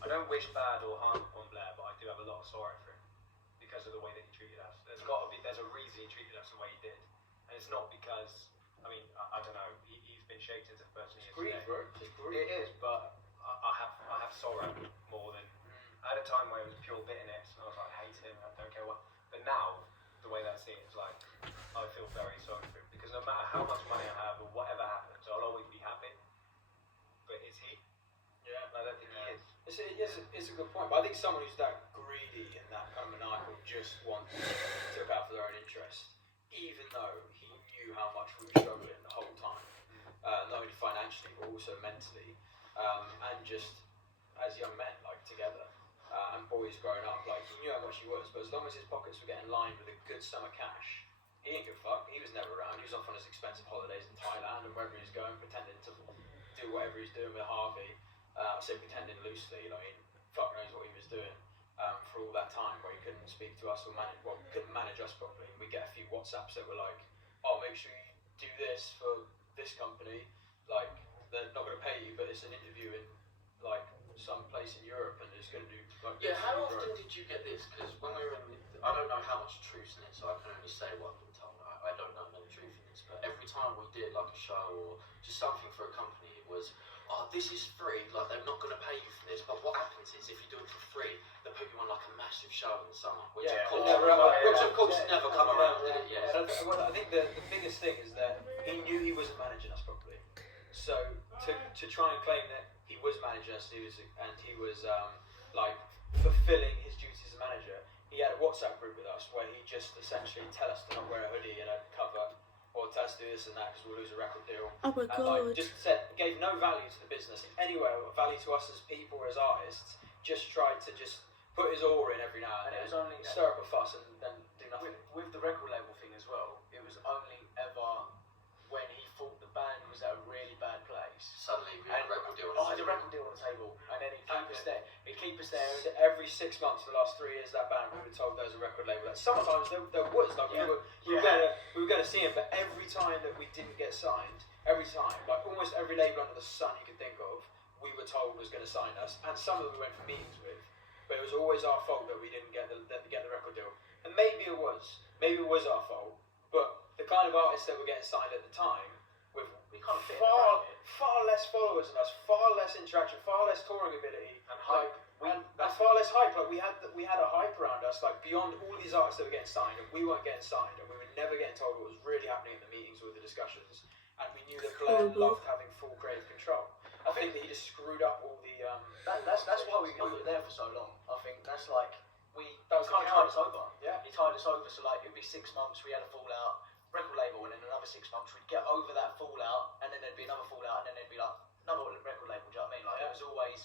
I don't wish bad or harm upon Blair, but I do have a lot of sorrow for him because of the way that he treated us. There's a reason he treated us the way he did, and it's not because, I mean, I don't know, he's been shaped into the person he is Greed, today. bro. Just greed. It is, but I have sorrow more than. I had a time where it was pure bitterness, and I was like, I hate him, I don't care what. But now, the way that I see it is like, I feel very sorry for him because no matter how much money I have or whatever happens, I'll always be happy. But is he? Yeah. I don't think he is. It's a good point, but I think someone who's that greedy and that kind of maniacal just wants to look out for their own interest, even though he knew how much we were struggling the whole time, not only financially but also mentally, and just as young men, like together, and boys growing up, like he knew how much he was, but as long as his pockets were getting lined with a good sum of cash, he didn't give a fuck. He was never around. He was off on his expensive holidays in Thailand and wherever he's going, pretending to do whatever he's doing with Harvey. I say pretending loosely, I mean, fuck knows what he was doing for all that time where he couldn't speak to us or couldn't manage us properly. And we get a few WhatsApps that were like, oh, make sure you do this for this company, like, they're not going to pay you, but it's an interview in, like, some place in Europe and it's going to do, like, Yeah, how often did you get this? Because when we were in, I don't know how much truth's in it, so I can only say what I've been told. I don't know no truth in this, but every time we did like a show or just something for a company, it was, oh, this is free, like they're not going to pay you for this, but what happens is if you do it for free, they put you on like a massive show in the summer, which Yeah, of course never come around, did it? Yeah. And I think the biggest thing is that he knew he wasn't managing us properly. So to try and claim that he was managing us, he was like fulfilling his duties as a manager, he had a WhatsApp group with us where he just essentially tell us to not wear a hoodie and a cover, or tell us to do this and that because we'll lose a record deal. Oh my And god. like just gave no value to the business anywhere, or value to us as people or as artists. Just tried to just put his oar in every now and And then, it was only stir up a fuss and then do nothing. with the record label thing as well. It was only ever when he thought the band was at a really bad place. Suddenly we had a record deal. Oh, the record deal on the table, and then he'd keep us there. He'd keep us there. So every 6 months for the last 3 years, that band, we were told there was a record label. Like, sometimes there was, like, Yeah. we were going to see him, but every time that we didn't get signed, like almost every label under the sun you could think of, we were told was going to sign us, and some of them we went for meetings with, but it was always our fault that we didn't get the record deal. And maybe it was our fault, but the kind of artists that were getting signed at the time, with We kind of fit in the bracket. far less followers than us, far less interaction, far less touring ability, And hype. and far less hype. Like we had a hype around us, like beyond all these artists that were getting signed, and we weren't getting signed, and we were never getting told what was really happening in the meetings or the discussions. And we knew that Blair loved having full creative control. I think that he just screwed up all the. That's why we were there for so long. I think that's like That was kind of the tied us over. Yeah. He tied us over, so like it'd be 6 months. We had a fallout, record label, and then another 6 months. We'd get over that fallout, and then there'd be another fallout, and then there'd be like another record label. Do you know what I mean? Like it was always,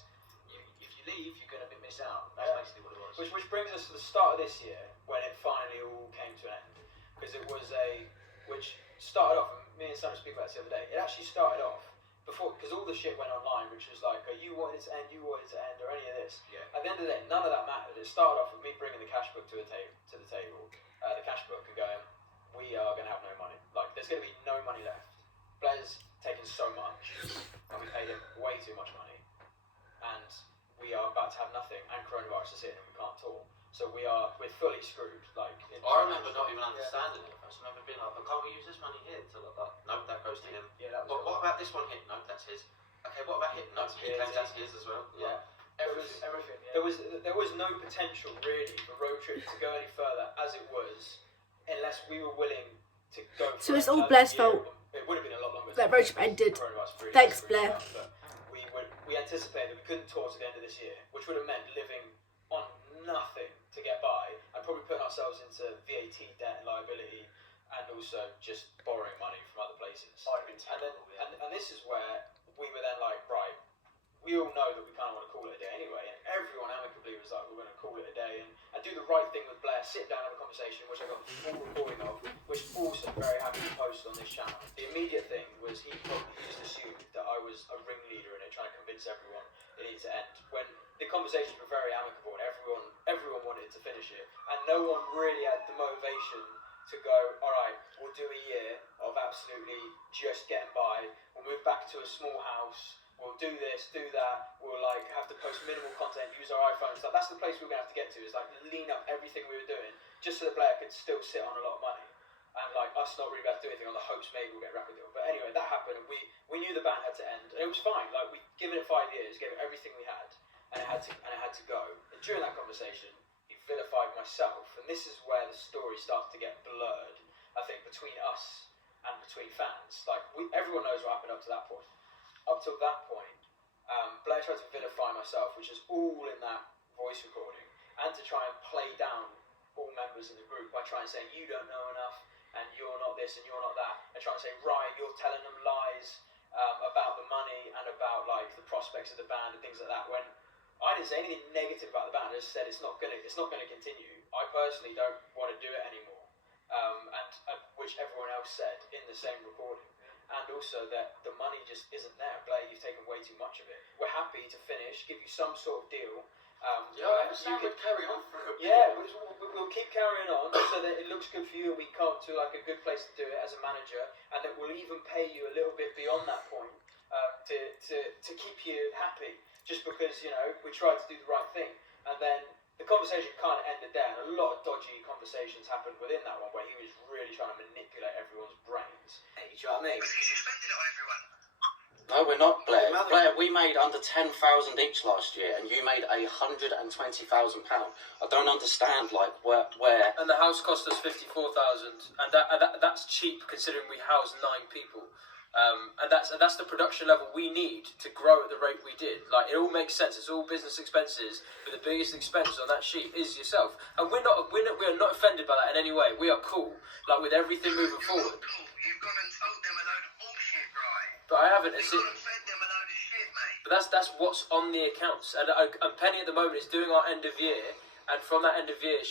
if you leave, you're gonna miss out. That's basically what it was. Which brings us to the start of this year when it finally all came to an end, because it was which started off. And me and Sam were speaking about this the other day. It actually started off before, because all the shit went online, which was like, you wanted it to end, you wanted it to end, or any of this. Yeah. At the end of the day, none of that mattered. It started off with me bringing the cash book to the table, the cash book, and going, we are going to have no money. Like, there's going to be no money left. Blair's taken so much, and we paid him way too much money, and we are about to have nothing, and coronavirus is hitting, and we can't tour. So we're fully screwed. Like, I remember not even understanding it. I remember being like, can't we use this money here to look like, nope, that goes to him. Yeah, that was. What about this one hit? Nope, that's his. Okay, what about hit? Nope, he claims that's his as well. Yeah. Everything. Yeah. There was no potential really for Roadtrip to go any further as it was, unless we were willing to go. So for it's all another Blair's year. fault It would have been a lot longer. that Roadtrip ended. Coronavirus Thanks, really Blair. screwed us up, but we anticipated that we couldn't tour to the end of this year, which would have meant living on nothing to get by, and probably putting ourselves into VAT debt and liability, and also just borrowing money from other places. I'd have been And then, terrible, yeah. and this is where we were then like, right, we all know that we kind of want to call it a day anyway, and everyone amicably was like, we're going to call it a day and do the right thing with Blair, sit down and have a conversation, which I got the full recording of, which also very happy to post on this channel. The immediate thing was he probably just assumed that I was a ringleader in it, trying to convince everyone it needed to end, when the conversations were very amicable and everyone wanted to finish it, and no one really had the motivation to go, alright, we'll do a year of absolutely just getting by, we'll move back to a small house, we'll do this, do that, we'll like have to post minimal content, use our iPhones. Like, that's the place we were going to have to get to, is like lean up everything we were doing just so that Blair could still sit on a lot of money. And like us not really be able to do anything on the hopes maybe we'll get a record deal. But anyway, that happened and we knew the band had to end. And it was fine. Like, we'd given it 5 years, gave it everything we had, and it had to go. And during that conversation, he vilified myself, and this is where the story started to get blurred, I think, between us and between fans. Like, everyone knows what happened up to that point. Up till that point, Blair tried to vilify myself, which is all in that voice recording, and to try and play down all members in the group by trying to say, you don't know enough, and you're not this and you're not that, and trying to say, Ryan, you're telling them lies about the money and about like the prospects of the band and things like that, when I didn't say anything negative about the band. I just said it's not gonna continue. I personally don't want to do it anymore, and which everyone else said in the same recording. And also that the money just isn't there. Blair, you've taken way too much of it. We're happy to finish, give you some sort of deal. I understand we'd carry on for a bit. Yeah, we'll keep carrying on so that it looks good for you and we come to like a good place to do it as a manager, and that we'll even pay you a little bit beyond that point to keep you happy, just because, you know, we tried to do the right thing. And then the conversation kind of ended there, and a lot of dodgy conversations happened within that one where he was really trying to manipulate everyone's brains. Hey, do you know what I mean? Because you spending it on everyone. No, we're not, Blair. Blair, we made under 10,000 each last year, and you made £120,000. I don't understand, like, where. And the house cost us 54,000, and that's cheap considering we housed 9 people. And that's the production level we need to grow at the rate we did. Like, it all makes sense. It's all business expenses, but the biggest expense on that sheet is yourself. And we are not offended by that in any way. We are cool, like, with everything moving forward. Cool. You've gone and told them a load of bullshit, right? But I haven't. You've gone and fed them a load of shit, mate. But that's what's on the accounts. And Penny at the moment is doing our end of year, and from that end of year,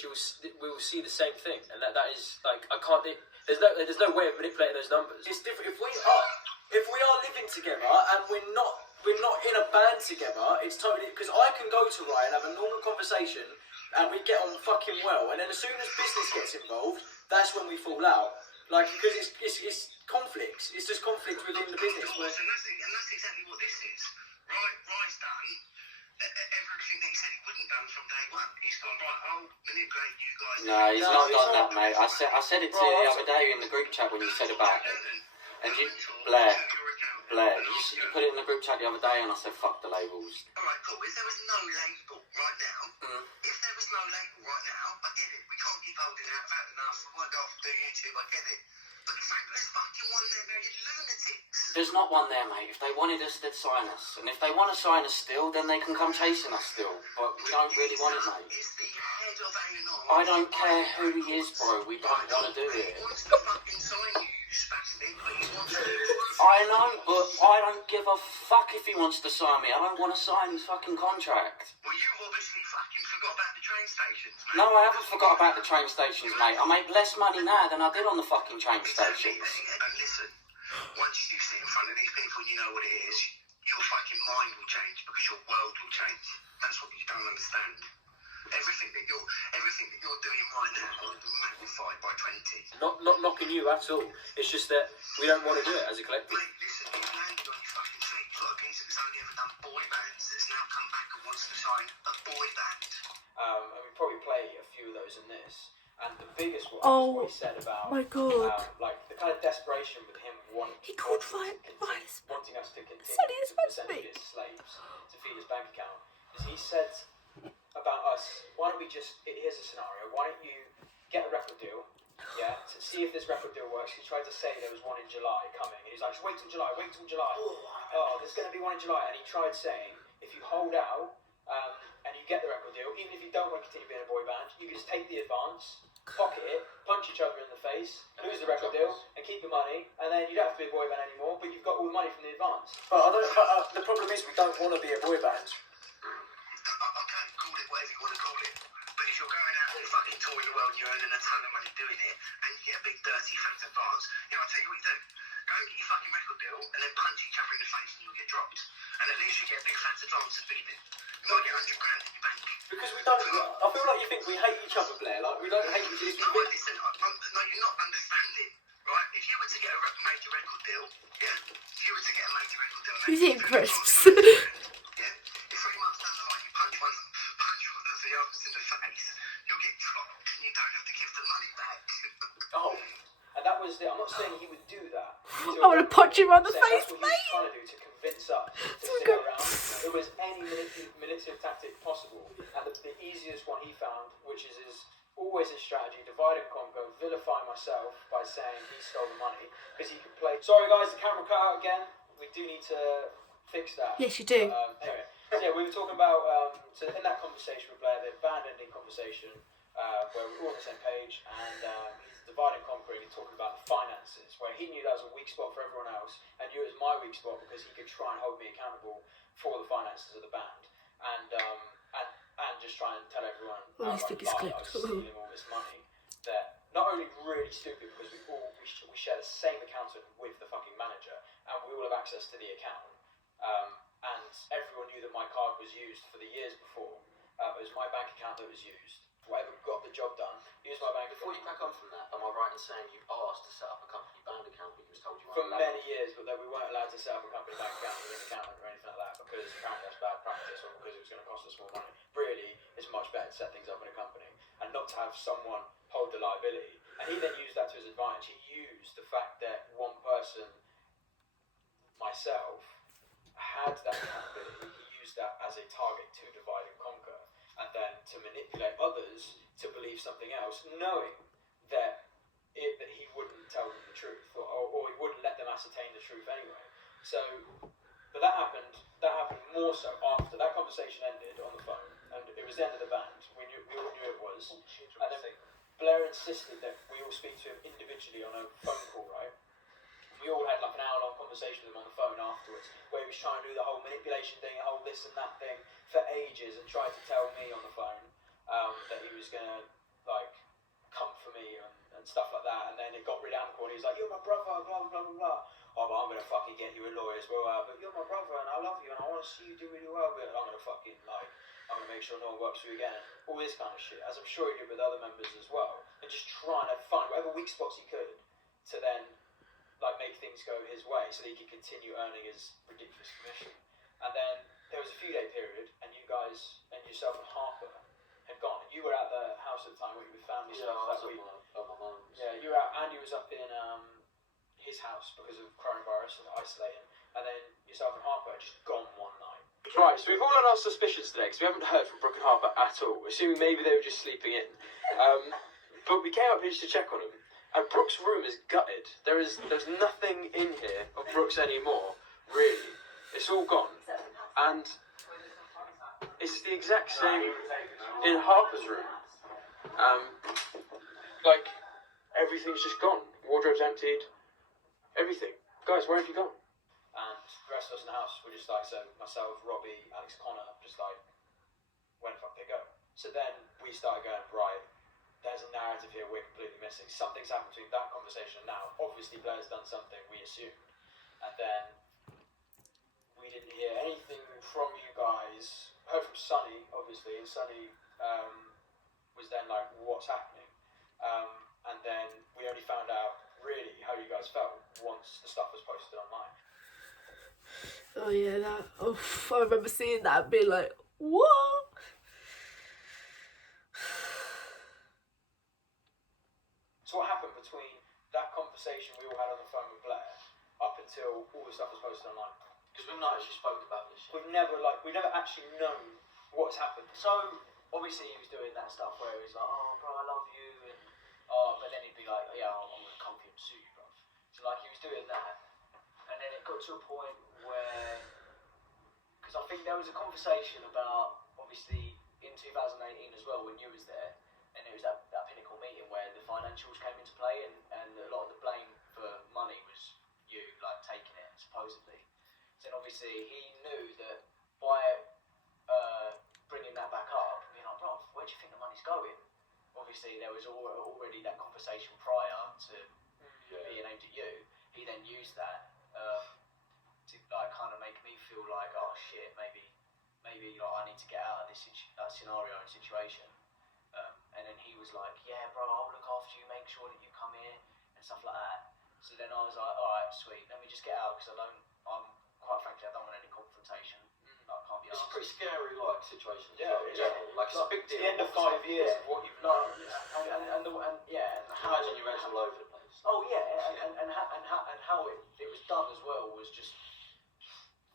we will see the same thing. And that is like, I can't. There's no way of manipulating those numbers. It's different. If we are living together and we're not in a band together, it's totally, because I can go to Ryan, have a normal conversation, and we get on fucking well, and then as soon as business gets involved, that's when we fall out. Like, because it's conflicts. It's just conflict within the business. And that's exactly what this is. Ryan's done everything that he said he wouldn't done from day one. He's gone, right, I'll manipulate you guys. No, he's not done that, mate. I said it to you the other day in the group chat when you said about it. And you, Blair, you put it in the group chat the other day, and I said, fuck the labels. Alright, cool. If there was no label right now, I get it. We can't keep holding out. I've had enough. I want to go off and do YouTube. I get it. But the fact that there's fucking one there, man, you lunatics. There's not one there, mate. If they wanted us, they'd sign us. And if they want to sign us still, then they can come chasing us still. But we don't really want it, mate. Is the head of A&R. I don't care who he is, bro. We don't want to do it. He wants to fucking sign you, you spastic, but he wants to do it. I know, but I don't give a fuck if he wants to sign me. I don't want to sign his fucking contract. Well, you obviously fucking forgot about the train stations, mate. No, I haven't forgot about the train stations, mate. I make less money now than I did on the fucking train stations. And listen, once you sit in front of these people, you know what it is. Your fucking mind will change because your world will change. That's what you don't understand. Everything that you're doing right now will be magnified by 20. Not knocking you at all. It's just that we don't want to do it as a collective. Mate, listen, you've landed on your fucking feet. You've got a geezer that's only ever done boy bands that's now come back and wants to sign a boy band. And we probably play a few of those in this. And the biggest one Oh, was what he said about my God. like the kind of desperation with him wanting wanting us to continue Said he was essentially as slaves to feed his bank account. Is he said about us, why don't we just, here's a scenario, why don't you get a record deal, yeah, to see if this record deal works. He tried to say there was one in July coming, and he's like, just wait till July. Oh, there's going to be one in July. And he tried saying, if you hold out and you get the record deal, even if you don't want to continue being a boy band, you can just take the advance pocket it, punch each other in the face, lose the record deal, and keep the money, and then you don't have to be a boy band anymore, but you've got all the money from the advance. But the problem is we don't want to be a boy band. Okay, call it whatever you want to call it. But if you're going out and fucking touring the world, you're earning a ton of money doing it, and you get a big dirty fat advance, I'll tell you what you do. Go and get your fucking record deal, and then punch each other in the face and you'll get dropped. And at least you get a big fat advance to beat it. You might get 100 grand in your bank. Because we don't, I feel like you think we hate each other, Blair. Like, we don't hate each other. No, listen, no, you're not understanding, right? If you were to get a major record deal, if you were to get a major record deal... Who's eating crisps? If 3 months down the line you punch one of the others in the face, you'll get dropped and you don't have to give the money back. Oh, and that was I'm not saying he would do that. I want to punch him on the face, that's what he was mate. trying to do to convince us to sit around. It was any manipulative tactic possible, and the easiest one he found, which is always his strategy: divide and conquer, vilify myself by saying he stole the money because he could play. Sorry guys, the camera cut out again. We do need to fix that. Yes, you do. Anyway, so yeah, we were talking about so in that conversation with Blair, the band ending conversation, where we were all on the same page, and he's dividing and conquering and talking about the finances, where he knew that was a weak spot for everyone else, and knew it was my weak spot because he could try and hold me accountable for the finances of the band, and just try and tell everyone I think it's I was stealing all this money. That not only really stupid because we share the same accountant with the fucking manager, and we all have access to the account, and everyone knew that my card was used for the years before. It was my bank account that was used. Whatever got the job done, used my bank Before account. you crack on from that, am I right in saying you asked to set up a company band account, but you was told you For weren't allowed? many years, but then we weren't allowed to set up a company bank account with an accountant or anything like that because apparently that's bad practice or because it was going to cost us more money. Really, it's much better to set things up in a company and not to have someone hold the liability. And he then used that to his advantage. He used the fact that one person, myself, had that accountability. He used that as a target to divide and conquer, and then to manipulate others to believe something else, knowing that he wouldn't tell them the truth, or he wouldn't let them ascertain the truth anyway. So, but that happened more so after that conversation ended on the phone, and it was the end of the band. We all knew it was, and then Blair insisted that we all speak to him individually on a phone call, right? We all had like an hour-long conversation with him on the phone afterwards, where he was trying to do the whole manipulation thing, the whole this and that thing for ages, and tried to tell me on the phone that he was gonna like come for me and stuff like that. And then it got really amicable. And he was like, "You're my brother, blah blah blah blah blah." Oh, but I'm gonna fucking get you a lawyer as well. But you're my brother, and I love you, and I want to see you do really well. But I'm gonna make sure no one works for you again. All this kind of shit, as I'm sure he did with other members as well. And just trying to find whatever weak spots he could to then like make things go his way so that he could continue earning his ridiculous commission. And then there was a few day period, and you guys and yourself and Harper had gone. You were at the house at the time where you with family Yeah, stuff I was that at week. my mum's. Yeah, you were out. Andy was up in his house because of coronavirus and isolating, and then yourself and Harper had just gone one night. Right, so we've all had our suspicions today because we haven't heard from Brooke and Harper at all, assuming maybe they were just sleeping in. But we came up here just to check on them, and Brooke's room is gutted. There's nothing in here of Brooke's anymore, really. It's all gone. And it's the exact same in Harper's room. Like, everything's just gone. Wardrobe's emptied. Everything. Guys, where have you gone? And the rest of us in the house were just like, so myself, Robbie, Alex, Connor, just like, where the fuck did they go? So then we started going, right, there's a narrative here we're completely missing. Something's happened between that conversation and now. Obviously Blair's done something, we assumed. And then we didn't hear anything from you guys. Heard from Sonny, obviously, and Sonny was then like, what's happening? And then we only found out really how you guys felt once the stuff was posted online. Oh yeah, that. Oh, I remember seeing that and being like, what? So what happened between that conversation we all had on the phone with Blair up until all the stuff was posted online? Because we've not actually spoke about this yet. We've never actually known what's happened. So obviously he was doing that stuff where he was like, "Oh, bro, I love you," and but then he'd be like, "Yeah, I'm gonna come for you and sue you, bro." So like he was doing that, and then it got to a point where, because I think there was a conversation about obviously in 2018 as well when you was there, and it it was that pinnacle meeting where the financials came into play, and a lot of the blame for money was you, like, taking it, supposedly. So then obviously he knew that by bringing that back up, being like, bro, where do you think the money's going? Obviously there was already that conversation prior to being aimed at you. He then used that to, like, kind of make me feel like, oh shit, maybe like, I need to get out of this scenario and situation. And then he was like, yeah, bro, I'll look after you, make sure that you come here and stuff like that. So then I was like, alright, sweet, let me just get out, because quite frankly, I don't want any confrontation. Like, I can't be It's a arsed. pretty scary, like, situation. Yeah, in general. Like, it's a big deal. The end of 5 years of what you've done. And how, imagine you went all over the place. oh yeah, and how it was done as well was just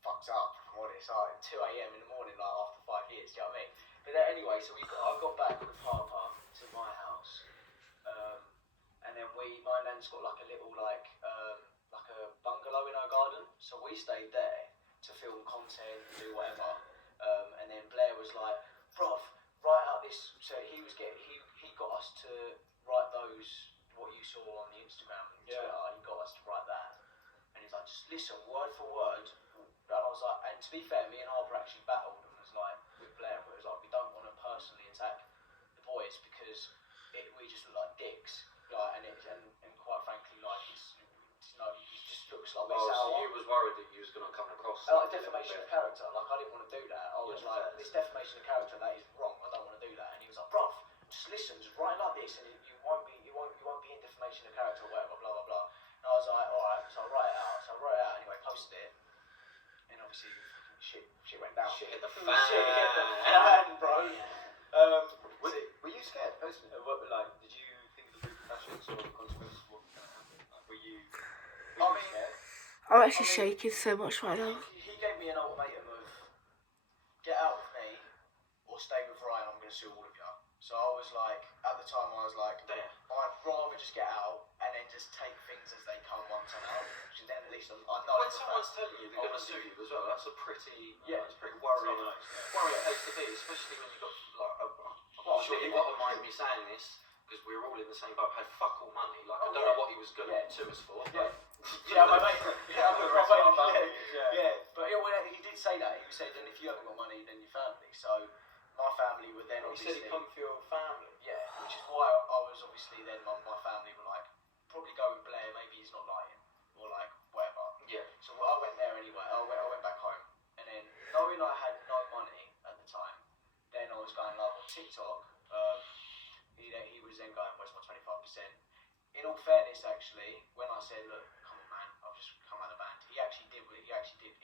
fucked up, if I'm honest. Like 2 a.m. in the morning, like, after 5 years, do you know what I mean? But anyway, so I got back with Papa to my house, and then my nan's got like a little like a bungalow in our garden, so we stayed there to film content, do whatever, and then Blair was like, bruv, write out this. So he got us to write those, what you saw on the Instagram and Twitter. He got us to write that, and he's like, just listen word for word. And I was like, and to be fair, me and Harper actually battled and was like, with Blair, it was like, we don't want to personally attack the boys because we just look like dicks, like, and quite frankly, like, it just looks like we're sour. So you was worried that you was going to come across like defamation of character. Like, I didn't want to do that. I was like, fair. this defamation of character, that is wrong. I don't want to do that. And he was like, bruv, just listen, just write like this, and you won't be in defamation of character or whatever, blah blah blah. And I was like, alright, so I wrote it out. Anyway, posted it. And obviously, shit went down. Shit hit the fan. Shit hit the fan, bro. Were you scared personally? Like, did you think of the repercussions or the consequences of what was going to happen? Like, were you scared? I'm actually shaking so much right now. He gave me an ultimatum of get out with me or stay with Ryan. I'm going to sue all of you. So I was like, at the time, I was like, damn, I'd rather just get out and then just take things as they come once I'm out. Which then at least I know. When someone's telling you they're going to sue you as well, that's a pretty worrying place to be, especially when you've got, like, I'm sure you won't mind me saying this, because we're all in the same boat, had fuck all money. Like, I don't know what he was going to sue us for. But My mate. But he did say that. He said, and if you haven't got money, then your family. So my family would then He obviously. said he'd come for your family. Yeah, which is why I was obviously then my family were like, probably go with Blair. Maybe he's not lying, or like whatever. Yeah. So I went there anyway. I went back home, and then knowing I had no money at the time, then I was going live on TikTok. He was then going, where's my 25%? In all fairness, actually, when I said, look, come on, man, I've just come out of the band, he actually did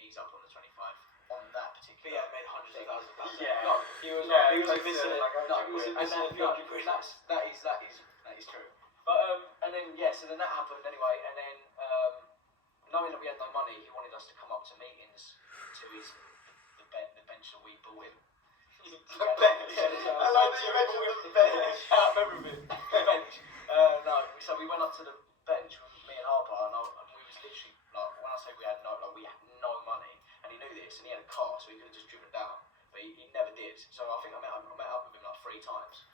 ease up on the 25 on that particular. Yeah, made hundreds of thousands of pounds. Yeah. No, he was missing it. That is true. But and then so then that happened anyway, and then knowing that we had no money, he wanted us to come up to meetings to the bench that we bought him. I love that you mentioned the bench. I remember it. The bench. No, so we went up to the bench with me and Harper, and we was literally like, when I say we had no money, and he knew this, and he had a car, so he could have just driven down, but he never did. So I think I met up with him like 3 times,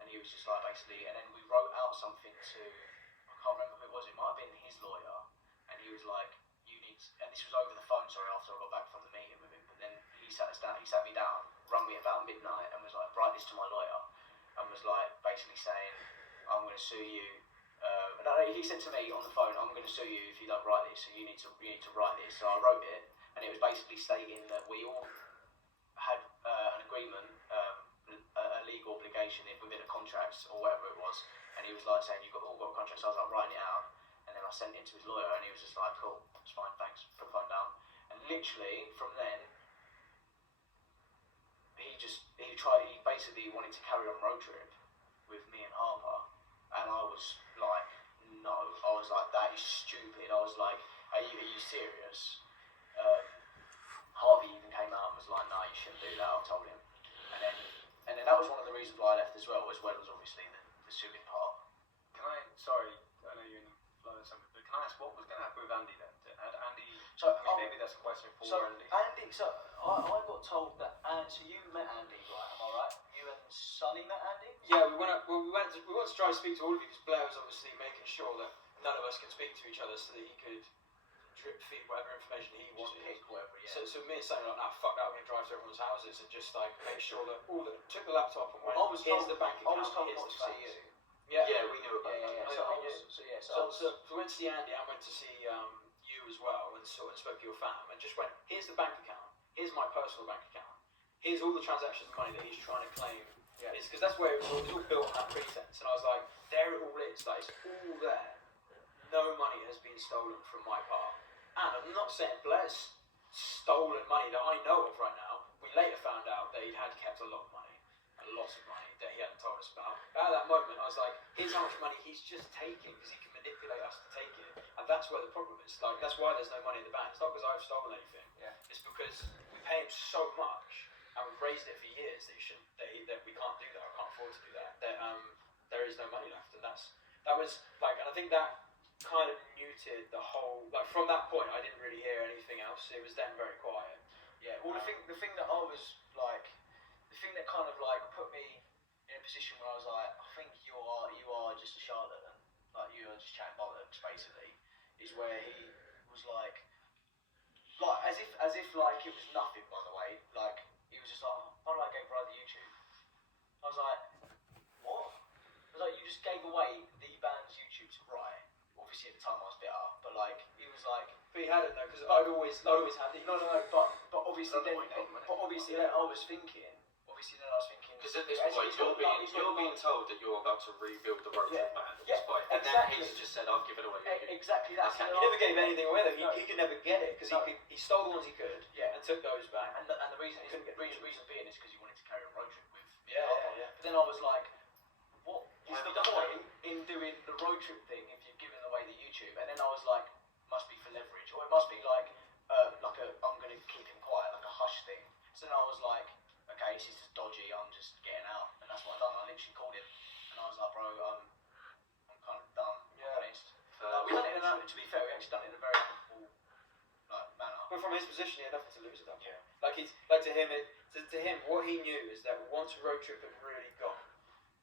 and he was just like basically, and then we wrote out something to, I can't remember who it was. It might have been his lawyer, and he was like, you need, and this was over the phone. Sorry, after I got back from the meeting with him, but then he sat me down, rung me about midnight, and was like, write this to my lawyer, and was like basically saying, I'm going to sue you. He said to me on the phone, I'm going to sue you if you don't write this, so you need to write this. So I wrote it, and it was basically stating that we all had an agreement, a legal obligation within a contract or whatever it was, and he was like saying, you've all got a contract. So I was like writing it out, and then I sent it to his lawyer, and he was just like, cool, it's fine, thanks, put the phone down. And literally from then, he basically wanted to carry on Roadtrip with me and Harper, and I was like, no. I was like, that is stupid. I was like, are you serious? Harvey even came out and was like, no, you shouldn't do that. I told him, and then that was one of the reasons why I left as well as obviously the suing part. Sorry, I know you're in the flow of something, but can I ask what was going to happen with Andy then? Had Andy? Maybe that's a question for Andy. So I got told that. So you met Andy, right? Am I right? You and Sonny met Andy? Yeah, we went to try to speak to all of you because Blair was obviously making sure that none of us could speak to each other so that he could drip feed whatever information he wanted. Pick whatever, yeah. So me and Sonny were like, nah, fuck that, we're going to drive to everyone's houses and just like make sure that took the laptop and went, here's the bank account, I was told here's not the to see facts. you. Yeah, we knew about that. So we went to see Andy and went to see you as well and sort of spoke to your fam and just went, here's the bank account, here's my personal bank account, here's all the transactions of money that he's trying to claim. Yeah. It's because that's where it was all built on that pretense. And I was like, there it all is, like it's all there. No money has been stolen from my part. And I'm not saying Blair's stolen money that I know of right now. We later found out that he'd had kept a lot of money, and lots of money that he hadn't told us about. At that moment, I was like, here's how much money he's just taking because he can manipulate us to take it. And that's where the problem is. Like, that's why there's no money in the bank. It's not because I've stolen anything. Yeah. It's because we pay him so much, and we've raised it for years that we can't do that. I can't afford to do that. That there is no money left, and that was like, and I think that kind of muted the whole. Like from that point, I didn't really hear anything else. It was then very quiet. Yeah. Well, the thing that I was like, the thing that kind of like put me in a position where I was like, I think you are just a charlatan, like you are just chatting bollocks, basically, is where he was like as if like it was nothing. By the way, like he was just like, oh, I gave away the YouTube. I was like, what? I was like, you just gave away the band's YouTube to Rye. Obviously at the time I was bitter, but like he was like. But he had it though, because I'd always had it. No, but obviously then I was thinking. Because at this point you're being told that you're about to rebuild the Roadtrip band at this point, and exactly. then he's just said, I've given away your exactly that. He never gave anything away though. He could never get it because he stole the ones he could and took those back. And the reason being is because he wanted to carry on Roadtrip with. Yeah. But then I was like, what is the point in doing the Roadtrip thing if you've given away the YouTube? And then I was like, must be for leverage, or it must be like I'm going to keep him quiet, like a hush thing. So then I was like, okay, this is just dodgy. I'm just getting out, and that's what I done. I literally called him, and I was like, bro, I'm kind of done. Yeah. Honest. We done it to be fair, we actually done it in a very amicable manner. But from his position, he had nothing to lose at that point. Like to him, what he knew is that once Roadtrip had really gone,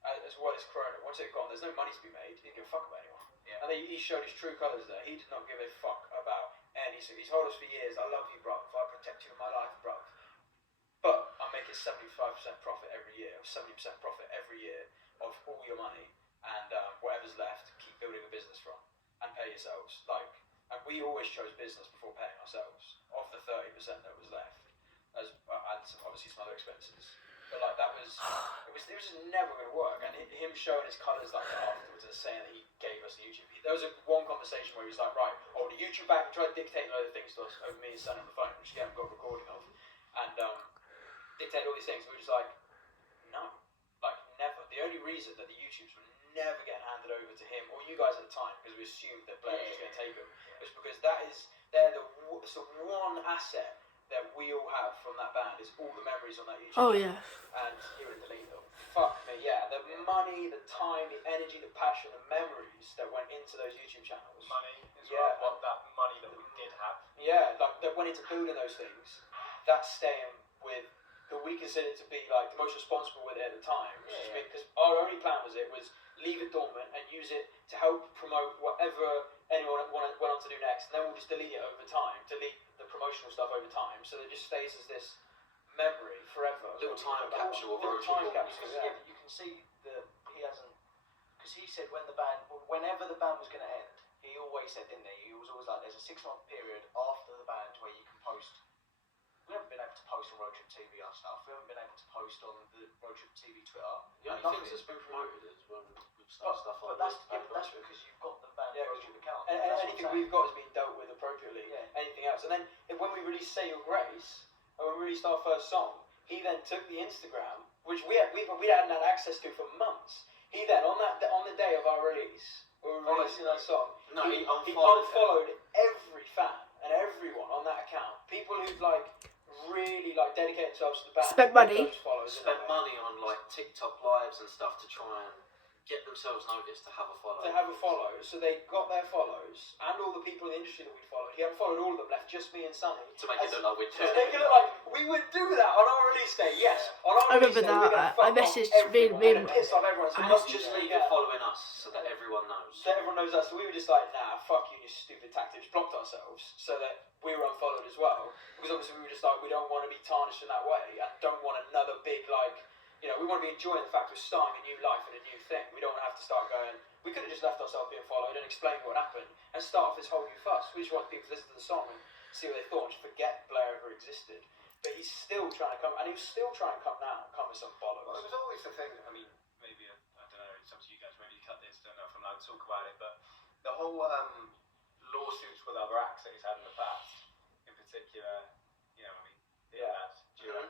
as well as Corona, once it had gone, there's no money to be made. He didn't give a fuck about anyone. Yeah. And he showed his true colours there. He did not give a fuck about any. So he's told us for years, I love you, bruv. I protect you in my life, bruv. But I'm making 75% profit every year, or 70% profit every year of all your money, and whatever's left, keep building a business from, and pay yourselves. And we always chose business before paying ourselves, of the 30% that was left, and obviously some other expenses. But like it was just never going to work. And him showing his colours like that afterwards and saying that he gave us the YouTube. There was one conversation where he was like, right, the YouTube back, and tried to dictate a load of things to us over me and Son on the phone, which he hadn't got a recording of, and dictate all these things. We were just like, no, like never. The only reason that the YouTubes would never get handed over to him or you guys at the time, because we assumed that Blair was going to take them, was because they're the one asset that we all have from that band is all the memories on that YouTube. Oh yeah. And he would delete them. Fuck me, yeah. The money, the time, the energy, the passion, the memories that went into those YouTube channels. Money as well. What that money that we did have. Yeah, like that went into building those things. That's staying with that we considered to be like the most responsible with it at the time. Because our only plan was leave it dormant and use it to help promote whatever anyone went on to do next, and then we'll just delete it over time, delete the promotional stuff over time, so it just stays as this memory forever. Little time capsule of Roadtrip. Yeah, but you can see that he hasn't, because he said whenever the band was going to end, he always said, didn't he? He was always like, there's a 6-month period after the band where you can post. We haven't been able to post on Roadtrip TV our stuff. We haven't been able to post on the Roadtrip TV Twitter. The only things that's been promoted is when we've started stuff on. But that's because you've got the band Roadtrip account. And anything we've got has been dealt with appropriately. Yeah. Anything else, and then when we released Say Your Grace, and we released our first song, he then took the Instagram, which we hadn't had access to for months. He then on the day of our release, when we were releasing that song, he unfollowed every fan and everyone on that account. People who've really dedicated themselves to the band. Spent money on TikTok lives and stuff to try and get themselves noticed to have a follow. So they got their follows, and all the people in the industry that we followed. He hadn't followed all of them, left just me and Sonny. To make it look like we'd To make it look like we would do that on our release day, yes. On our I release remember day, we're that. gonna I fuck messaged off me everyone and piss off everyone. So So not just leave it yeah. following us, so that everyone knows. So everyone knows that. So we were just like, nah, fuck you, you stupid tactics. Blocked ourselves so that we were unfollowed as well. Because obviously we were just like, we don't want to be tarnished in that way, and don't want another big we want to be enjoying the fact we're starting a new life and a new thing. We don't want to have to start going. We could have just left ourselves being followed and explained what happened and start off this whole new fuss. We just want people to listen to the song and see what they thought and just forget Blair ever existed. But he's still trying to come, and he's still trying to come now, come with some bollocks. Well, it was always the thing. I mean, maybe I don't know. It's up to you guys. Maybe you cut this. Don't know if I'm allowed to talk about it. But the whole lawsuits with other acts that he's had in the past, in particular, that duo.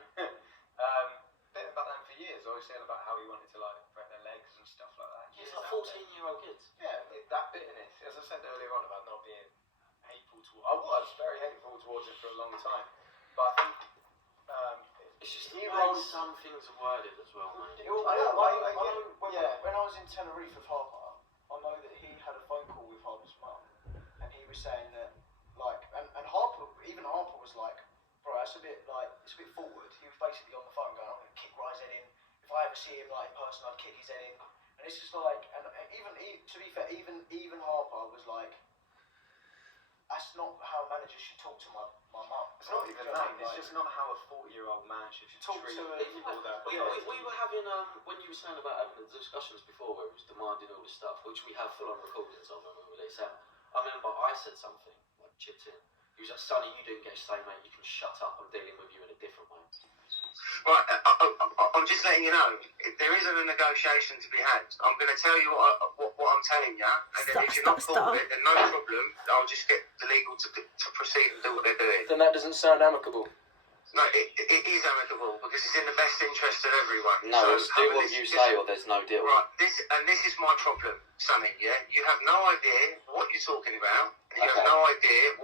Bit about them for years. Always saying about how he wanted to break their legs and stuff like that. He's like 14-year-old kids. Yeah, that bitterness. As I said earlier on about not being hateful towards. I was very hateful towards it for a long time, but I think it's just the way some things are worded as well, mate. When I was in Tenerife with Harper, I know that he had a phone call with Harper's mum, and he was saying that and Harper was like, bro, it's a bit forward. He was basically on the phone going, I'm gonna kick Rye's head in. If I ever see him in person, I'd kick his head in. And it's just and to be fair, even Harper was like, that's not how managers should talk to my mum. It's not even that. It's just not how a 40-year-old man should talk treat to people that. We were having when you were saying about having the discussions before where it was demanding all this stuff, which we have full-on recordings of when we release out. I remember I said something chipped in. He was like, Sonny, you didn't get say, mate. You can shut up. I'm dealing with you in a different way. Right, I'm just letting you know, there isn't a negotiation to be had. I'm going to tell you what I'm telling you, and then if you're not cool with it, then no problem. I'll just get the legal to proceed and do what they're doing. Then that doesn't sound amicable. No, it is amicable because it's in the best interest of everyone. No, so, it's do what you say or there's no deal. Right, this is my problem, Sonny, yeah? You have no idea what you're talking about, and you have no idea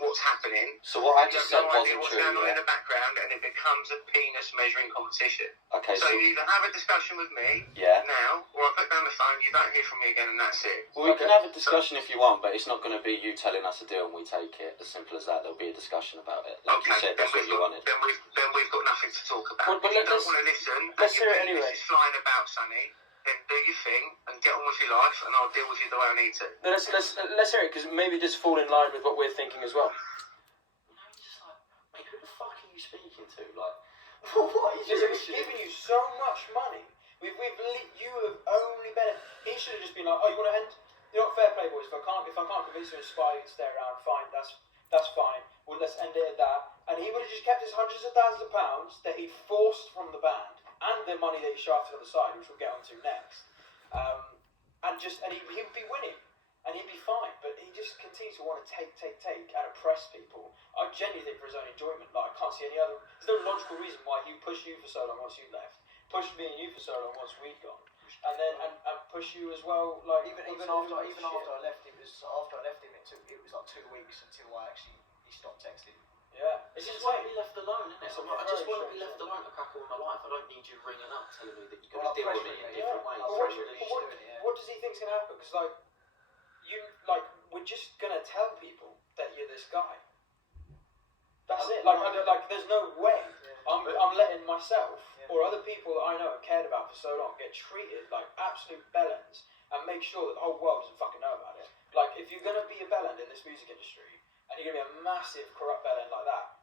what's happening. So what I just said You have no idea wasn't what's true, going on in the background, and it becomes a penis measuring competition. Okay, so you either have a discussion with me now, or I put down the phone, you don't hear from me again, and that's it. Well, we can have a discussion if you want, but it's not going to be you telling us a deal and we take it. As simple as that. There'll be a discussion about it. Like you said, that's what you wanted. Then we've got nothing to talk about. Well, but if you don't want to listen, let's hear it anyway. This is flying about, Sonny. Then do your thing and get on with your life, and I'll deal with you the way I need to. Let's hear it, because maybe just fall in line with what we're thinking as well. No, you're just like, mate, who the fuck are you speaking to? Like, what is your issue? We've given you so much money. You have only benefited. He should have just been like, oh, you want to end? You know what, fair play, boys. If I can't convince you to Inspire you to stay around, fine. That's fine. Well, let's end it at that. And he would have just kept his hundreds of thousands of pounds that he'd forced from the band and the money that he shafted on the side, which we'll get onto next. And he would be winning, and he'd be fine. But he just continues to want to take, and oppress people. I genuinely think for his own enjoyment. Like, I can't see any other. There's no logical reason why he pushed you for so long once you left, pushed me and you for so long once we'd gone, and then and push you as well. Like Even after I left, it was like 2 weeks until he stopped texting. Yeah, It's just want to be left alone, isn't it? I just want to be left alone to crack on with my life. I don't need you ringing up telling me that you're going to deal with it in different ways. What does he think's going to happen? Because we're just going to tell people that you're this guy. That's it. There's no way I'm letting myself or other people that I know and cared about for so long get treated like absolute bellends and make sure that the whole world doesn't fucking know about it. Like, if you're going to be a bellend in this music industry, and you're going to be a massive corrupt bellend like that,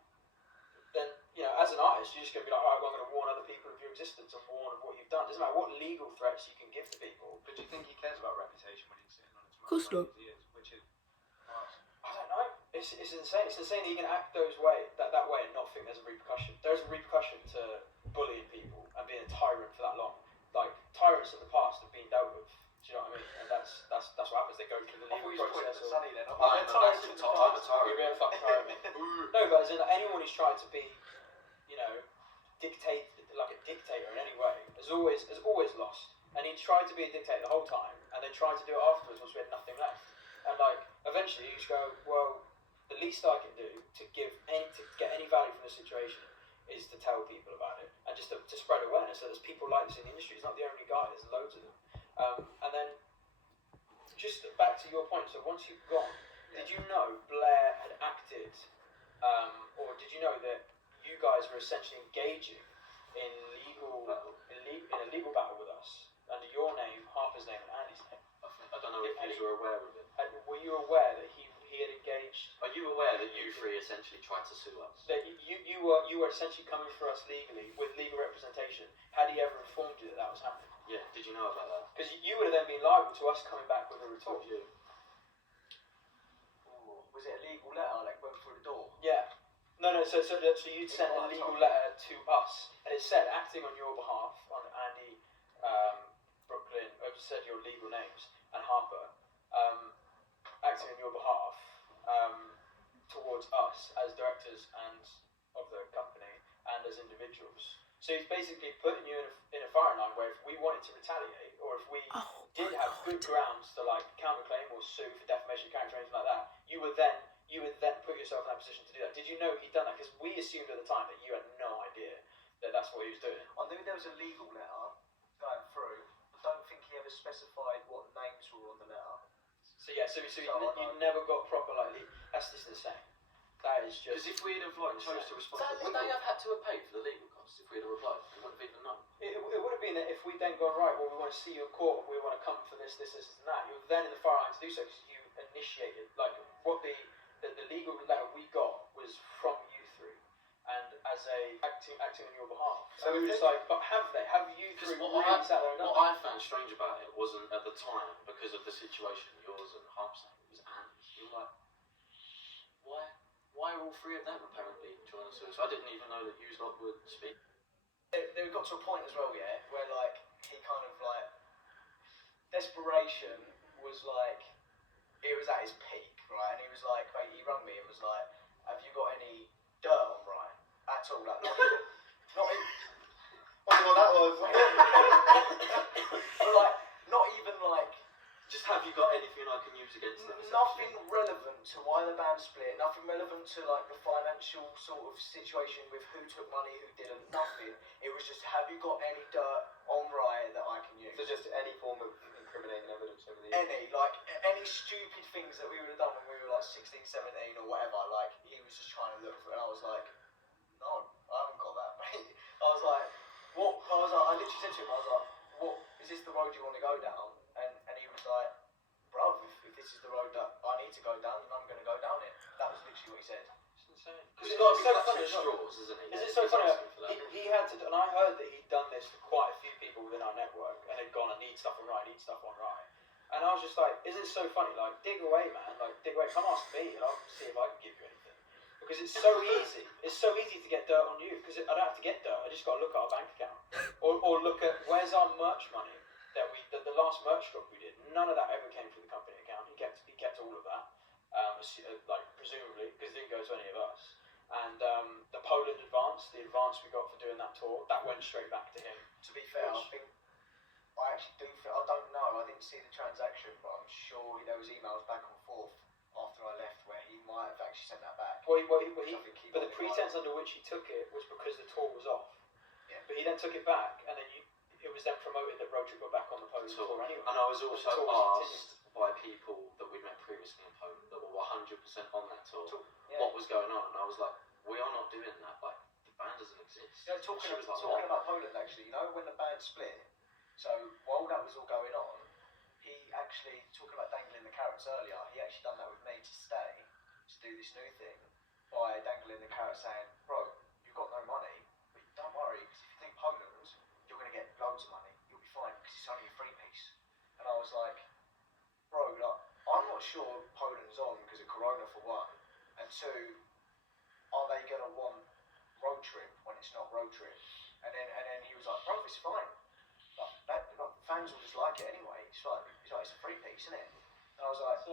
then, as an artist, you're just going to be like, alright, well, I'm going to warn other people of your existence and warn of what you've done. It doesn't matter what legal threats you can give to people. But do you think he cares about reputation when he's sitting on his Of course not. Which is I don't know. It's insane. It's insane that you can act that way and not think there's a repercussion. There's a repercussion to bullying people and being a tyrant for that long. Like, tyrants in the past have been dealt with. Do you know what I mean? And that's what happens. They go through the legal process. Sunny then. I'm a tyrant. You're a fucking tyrant. No, but as in, anyone who's tried to be, dictate like a dictator in any way has always lost. And he tried to be a dictator the whole time, and then tried to do it afterwards once we had nothing left. And eventually you just go, well, the least I can do to get any value from the situation is to tell people about it and just to spread awareness. So there's people like this in the industry. He's not the only guy. There's loads of them. And then, just back to your point, so once you've gone, did you know Blair had acted, or did you know that you guys were essentially engaging in a legal battle with us under your name, Harper's name, and Andy's name? I don't know if you were aware of it. Were you aware that he had engaged? Are you aware that you three essentially tried to sue us? That you were essentially coming for us legally with legal representation. Had he ever informed you that was happening? Yeah. Did you know about that? Because you would have then been liable to us coming back with a retort. You. Was it a legal letter that went through the door? Yeah. No. So you'd sent a legal letter to us, and it said acting on your behalf, on Andy, Brooklyn, said your legal names, and Harper, acting on your behalf towards us as directors and of the company and as individuals. So he's basically putting you in a firing line where if we wanted to retaliate, or if we did have good grounds to like counterclaim or sue for defamation of character or anything like that, you would then put yourself in that position to do that. Did you know he'd done that? Because we assumed at the time that you had no idea that that's what he was doing. I knew there was a legal letter going through. I don't think he ever specified what names were on the letter. So you never got proper like that's just insane. That is just. Because if we'd have like chose to respond, would they have had to have paid for the legal costs if we'd have replied? We wouldn't have even known. It would have been that if we'd then gone, right, well, we want to see you in court, we want to come for this, and that, you were then in the fire line to do so because you initiated, like, what the legal letter we got was from you three, and as a acting on your behalf. So we were just like, but have you three really sat there and done what I found strange about it wasn't at the time, because of the situation yours and Harp's saying, it was Andy's. You were like, why are all three of them apparently joining us? So I didn't even know that you lot would speak. They got to a point as well, yeah, where like he kind of like desperation was like it was at his peak, right? And he was like, mate, he rang me and was like, "Have you got any dirt on Ryan at all? Like, not even." I wonder what that was. But like, not even like. Just have you got anything I can use against them? Nothing relevant to why the band split, nothing relevant to like the financial sort of situation with who took money, who didn't, nothing. It was just, have you got any dirt on Riot that I can use? So just any form of incriminating evidence over the years? Any stupid things that we would have done when we were like 16, 17 or whatever, like he was just trying to look for it and I was like, no, I haven't got that, mate. I was like, what? I literally said to him, I was like, what, is this the road you want to go down? And he was like, bruv, if this is the road that I need to go down, then I'm going to go down it. That was literally what he said. It's insane. Because it's so funny, straws, isn't it? Is it so funny? He had to, and I heard that he'd done this for quite a few people within our network, and had gone, I need stuff on right, and I was just like, is it so funny? Like, dig away, man. Like, dig away. Come ask me, and I'll see if I can give you anything. Because it's so easy. It's so easy to get dirt on you. Because I don't have to get dirt. I just got to look at our bank account, or look at where's our merch money that the last merch drop we did. None of that ever came through the company account. He kept all of that, like presumably, because it didn't go to any of us. And the Poland advance, the advance we got for doing that tour, that went straight back to him. To be fair, I don't know, I didn't see the transaction, but I'm sure there was emails back and forth after I left where he might have actually sent that back. But the pretense under which he took it was because the tour was off. Yeah. But he then took it back, and then it was then promoted that Roadtrip got back on the Poland tour anyway. And I was also asked by people that we'd met previously in Poland that were 100% on that tour what was going on, and I was like, we are not doing that. Like, the band doesn't exist. You know, talking about Poland, actually, you know, when the band split, so while that was all going on, he actually, talking about dangling the carrots earlier, he actually done that with me to stay, to do this new thing, by dangling the carrot saying, bro, you've got no money, but don't worry, because if you think Poland, you're going to get loads of money, you'll be fine, because it's only a free piece. And I was like, bro, like, I'm not sure Poland's on because of Corona for one, and two, are they going to want Roadtrip when it's not Roadtrip? And then he was like, bro, it's fine. Like, fans will just like it anyway. It's like it's a free piece, isn't it? And I was like,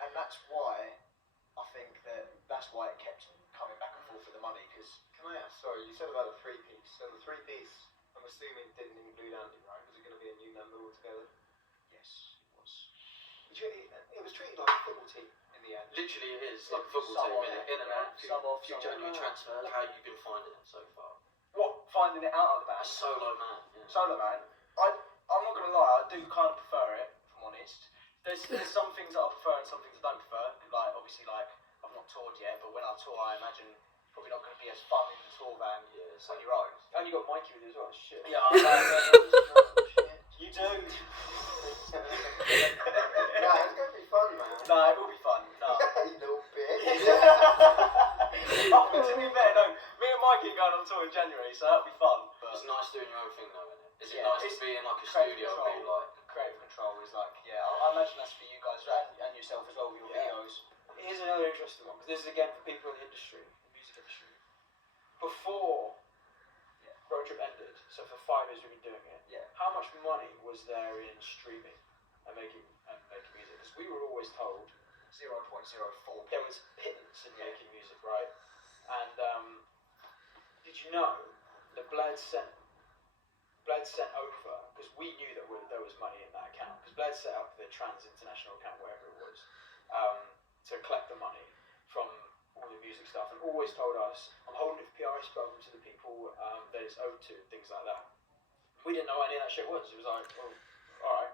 and that's why I think that's why it kept coming back and forth for the money. Because can I ask? Sorry, you said about the 3-piece. So the 3-piece, I'm assuming, didn't include Andy, right? Was it going to be a new member altogether? yes, it was. It was treated like a football team in the end. Literally, it is like a football team, in and out. Few January transfers. How you been finding it so far? What, finding it out of the band? A solo man. Yeah. Solo man. gonna lie, I do kind of prefer it, if I'm honest. There's some things that I prefer and some things I don't prefer. Like, obviously, like, I've not toured yet, but when I tour, I imagine probably not going to be as fun in the tour van on your own. And you got Mikey with you as well. Shit. Yeah, I know. You do. Yeah, it's gonna be fun, man. No, it will be fun. No. You little bitch. To be fair, no. Me and Mikey are going on tour in January, so that'll be fun. But It's nice doing your own thing though, isn't it? Is it Yeah, nice it's to be in like a creative studio and control. be like, Creative control is like, yeah, I imagine that's for you guys and yourself as well with your Yeah. videos. Here's another interesting one, because this is again for people in the industry, the music industry. Before Roadtrip ended, so for 5 years we've been doing it, Yeah. how much money was there in streaming and making music? Because we were always told 0.04. there was pittance in making music, right? And did you know that Bled sent over, because we knew that there was money in that account, because Bled set up the Trans International account, wherever it was, to collect the money from all the music stuff, and always told us, I'm holding it for PRS program to the people that it's owed to, things like that. We didn't know what any of that shit was. It was like, well, alright.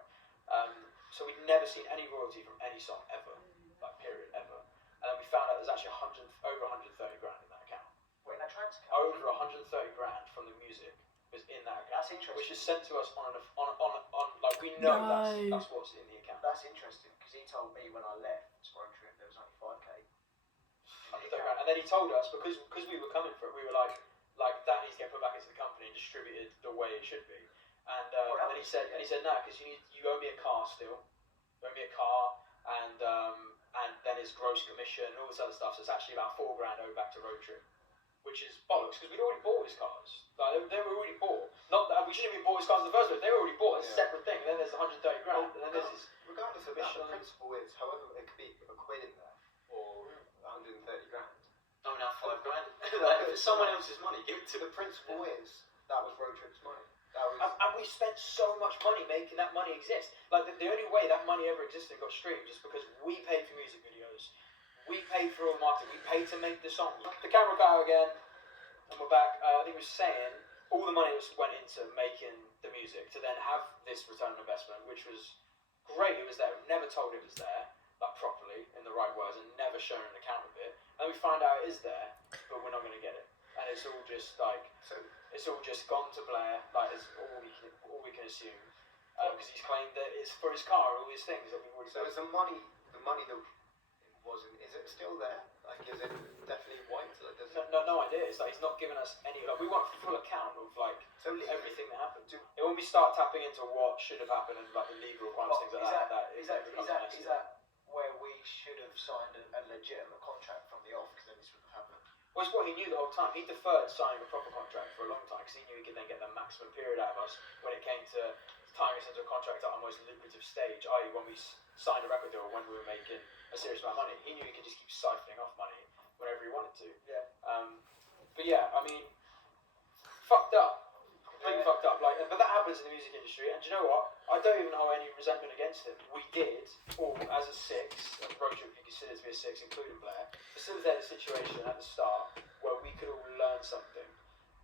So we'd never seen any royalty from any song ever, like period, ever. And then we found out there's actually over 130 grand in that account. Wait, that trans account? Over 130 grand from the music was in that account. That's interesting. Which is sent to us on like we know that's what's in the account. That's interesting, because he told me when I left Roadtrip there was only 5k. And then he told us, because we were coming for it, we were like that needs to get put back into the company and distributed the way it should be. And then he said no, because you owe me a car still, and then his gross commission and all this other stuff. So it's actually about 4 grand owed back to Roadtrip, which is bollocks, because we'd already bought his cars. Like they were already bought. Not that we shouldn't have bought his cars in the first place. They were already bought. It's a separate thing. And then there's 130 grand, and then there's his Regardless of that, the commission. principle is, however, it could be a quid in there or 130 grand. I mean, have 5 grand. Like, if it's someone else's money, give it to The principle is that was Roadtrip's money. That was And we spent so much money making that money exist. Like the only way that money ever existed and got streamed is because we paid for music videos, we paid for all the marketing, we paid to make the songs. The camera got out again, and we're back. I think we were saying all the money went into making the music to then have this return on investment, which was great. It was there. We never told it was there, like properly in the right words, and never shown an account of it. And we find out it is there, but we're not going to get it. And it's all just like. It's all just gone to Blair, like it's all we can assume, because he's claimed that it's for his car and all these things that we've already. so. Is the money that wasn't? Is it still there? Like, is it definitely white? Like, does No idea. It's like he's not given us any. Like we want a full account of like So everything that happened. And when we start tapping into what should have happened and like the legal requirements, things like that, Is that where we should have signed a legitimate contract from the off? Because then this would have happened. Well, it's what he knew the whole time. He deferred signing a proper contract for a long time because he knew he could then get the maximum period out of us when it came to tying us into a contract at our most lucrative stage, i.e. when we signed a record deal, when we were making a serious amount of money. He knew he could just keep siphoning off money whenever he wanted to. Yeah. But yeah, I mean, fucked up. Completely fucked up. Like, but that happens in the music industry, and do you know what? I don't even hold any resentment against him. We did, all as a 6, and Roadtrip you consider to be a 6, including Blair, facilitate a situation at the start where we could all learn something,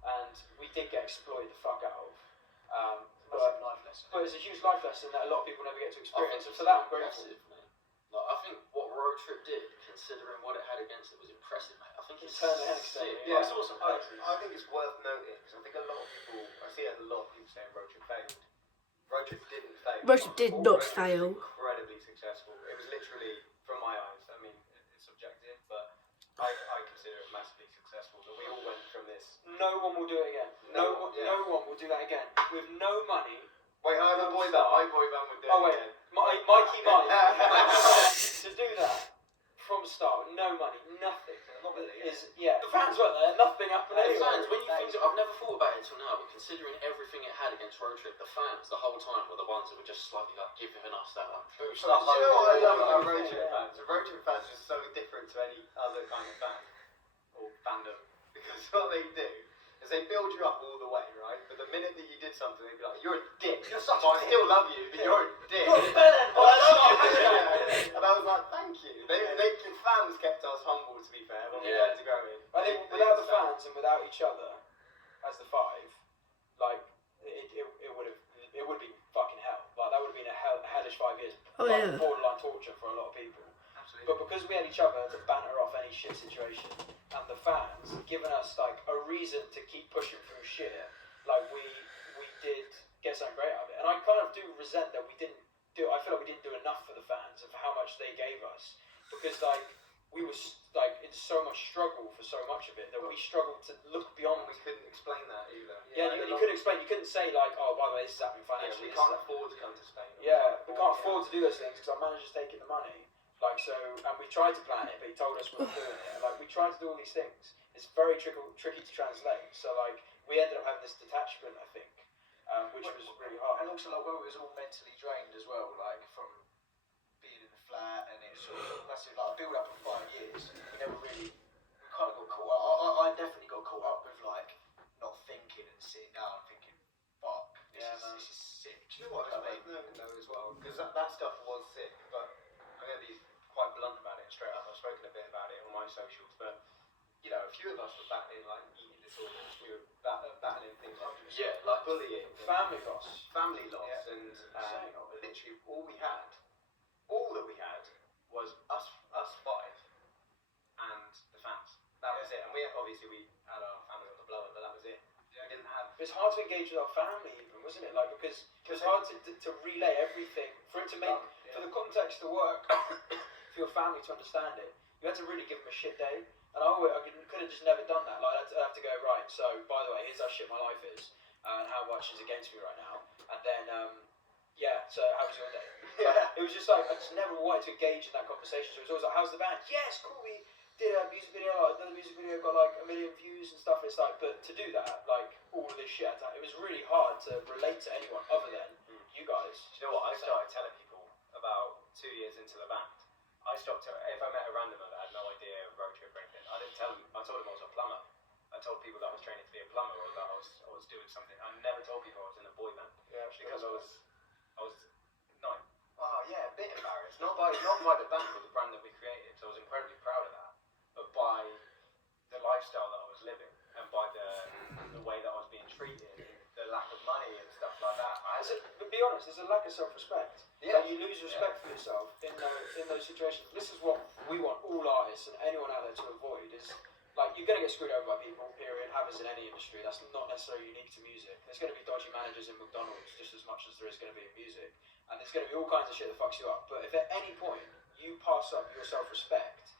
and we did get exploited the fuck out of. Massive life lesson. But it's a huge life lesson that a lot of people never get to I think experience, and it's for that I'm grateful. impressive, mate. Like, I think what Roadtrip did, considering what it had against it, was impressive, mate. I think it's Turned the head sick. externally. Yeah, It's awesome. I think it's worth noting because I think a lot of people, I see a lot of people saying Roadtrip failed. Roadtrip didn't fail. Roadtrip did not Roadtrip fail. was incredibly successful. It was literally, from my eyes, I mean, it's subjective, but I consider it massively successful. That we all went from this. No one will do it again. No one will do that again. With no money. Wait, I have a boy band. My boy band would do it. Oh wait, again. Mikey Mike. To do that from the start, with no money, nothing. Not really. The fans weren't there. Nothing happened. The Anyway. fans, when you think, I've never thought about it until now, but considering everything it had against Roadtrip, the fans the whole time were the ones that were just slightly like giving us that like boost. Do you know what I love about Roadtrip fans? The Roadtrip fans are so different to any other kind of fan or fandom because what they do is they build you up all the way, right? But the minute that you did something, they'd be like, "You're a dick." You're such But a I still love you, but you're a dick. And I was like, "Thank you." The fans kept us humble, to be fair, when we learned to go in. I think without the fans and without each other, as the 5, like it would be fucking hell. hellish 5 years. Oh, Like, yeah. borderline torture for a lot of people. Absolutely. But because we had each other to banter off any shit situation, and the fans giving us like a reason to keep pushing through shit, like we did get something great out of it. And I kind of do resent that we didn't do. I feel like we didn't do enough for the fans and for how much they gave us, because like we was like in so much struggle for so much of it that we struggled to look beyond. We couldn't explain that either. Yeah, you couldn't explain. You couldn't say like, oh, by the way, this is happening Yeah, financially. we can't afford to come to Spain. Yeah, we can't afford to do those things because our manager's taking the money. Like so, and we tried to plan it, but he told us we weren't doing it. Like we tried to do all these things. It's very tricky to translate. So like we ended up having this detachment, I think, which was really hard. And also, like, when it was all mentally drained as well, like from being in the flat, and it was sort of massive, like, build up for 5 years. We never really, we kind of got caught up. I definitely got caught up with like not thinking and sitting down and thinking, fuck, this is sick. Do you know what? I mean, No, as well, because that stuff was sick. But I'm going to be quite blunt about it straight up. I've spoken a bit about it on my socials, but you know, a few of us were battling like eating disorders. We were battling things like bullying, Family loss. family loss, Yeah. and literally all that we had was us five and the fans. That was it. And we had our family on the blower, but that was it. We didn't have. It's hard to engage with our family even, wasn't it? Like because it was hard to relay everything for it to make for the context to work for your family to understand it. You had to really give them a shit day, and I could have just never done that. Like I'd have to go right. So by the way, here's how shit my life is, and how much is against me right now. And then so how was your day? Yeah. It was just like I just never wanted to engage in that conversation. So it was always like, how's the band? Yes, cool. We did a music video. Like, another music video got like 1 million views and stuff. It's like, but to do that, like all of this shit, it was really hard to relate to anyone other than you guys. Do you know what? I started telling people about 2 years into the band. I stopped. If I met a randomer that had no idea of Roadtrip or anything, I didn't tell them. I told them I was a plumber. I told people that I was training to be a plumber, or that I was doing something. I never told people I was in a boy band. Yeah, because I was not. Oh yeah, a bit embarrassed. Not by the band or the brand that we created. So I was incredibly proud of that, but by the lifestyle that I was living and by the way that I was being treated, the lack of money and stuff like that. But be honest, there's a lack of self-respect. Yeah. Like you lose respect for yourself in those situations. This is what we want all artists and anyone out there to avoid is like you're gonna get screwed over by people, period, happens in any industry. That's not necessarily unique to music. There's gonna be dodgy managers in McDonald's just as much as there is gonna be in music. And there's gonna be all kinds of shit that fucks you up. But if at any point you pass up your self-respect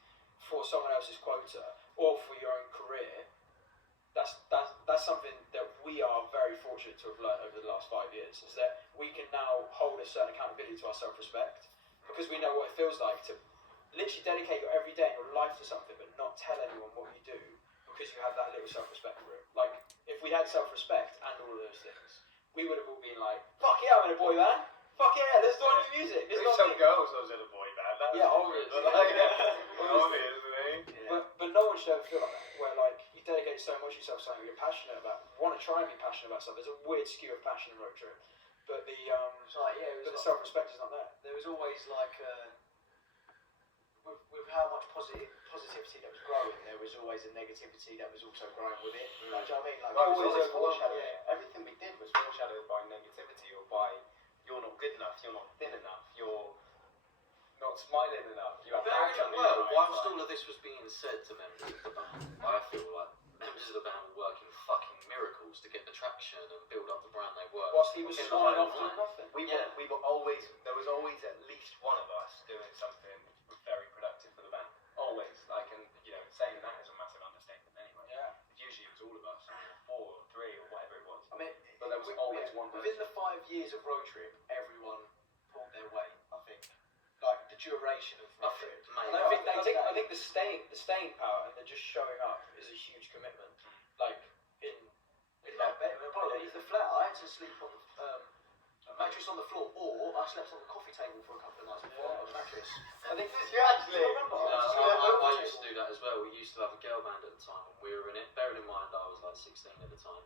for someone else's quota or for your own career, that's something that we are very fortunate to have learned over the last 5 years, is that we can now hold a certain accountability to our self-respect because we know what it feels like to literally dedicate your every day in your life to something but not tell anyone what you do because you have that little self-respect for it. Like, if we had self-respect and all of those things, we would have all been like, fuck yeah, I'm in a boy band. Fuck yeah, let's do new music. This is Some not me. girls I was in a boy band. That was Yeah, obviously. obviously. But no one should ever feel like that, where like you dedicate so much of yourself to something you're passionate about, want to try and be passionate about something. There's a weird skew of passion in Roadtrip, but the the self-respect is not there. There was always like with how much positivity that was growing, there was always a negativity that was also growing with it. Like, do you know what I mean? Like, Well, it was always foreshadowed. yeah. Everything we did was foreshadowed by negativity or by you're not good enough, you're not thin enough, you're not smiling enough. You have Very back well, whilst all of this was being said to members of the band, I feel like members of the band were working fucking miracles to get the traction and build up the brand they were. Whilst he was in the smiling whole off doing time. nothing. We were always, there was always at least one of us doing something very productive for the band. Always. Like, and you know, saying that is a massive understatement anyway. Yeah. Usually it was all of us, 4 or 3 or whatever it was. I mean, But there was always one person. within the 5 years of Roadtrip, everyone pulled their weight. I think, like the duration of Roadtrip. And I think the staying power and the just showing up is a huge commitment. Like in Like, the flat, I had to sleep on a mattress on the floor, or I slept on the coffee table for a couple of nights before on a mattress. I think You actually. I remember. I used to do that as well. We used to have a girl band at the time, and we were in it. Bearing in mind, I was like 16 at the time,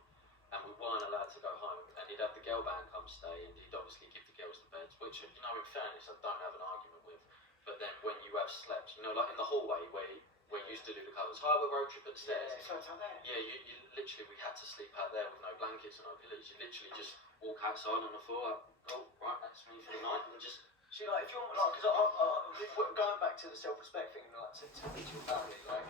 and we weren't allowed to go home. And he'd have the girl band come stay, and he'd obviously give the girls the beds, which, you know, in fairness, I don't have an argument with. But then when you have slept, you know, like in the hallway where you used to do the covers, hi, we're Roadtrip at the stairs. So it's like that. Yeah, you literally, we had to sleep out there with no blankets and no pillows. You literally just walk outside on the floor, like, oh, right, that's me for the night, and just See, like, if you're like, because going back to the self-respect thing, like, to teach your family, like,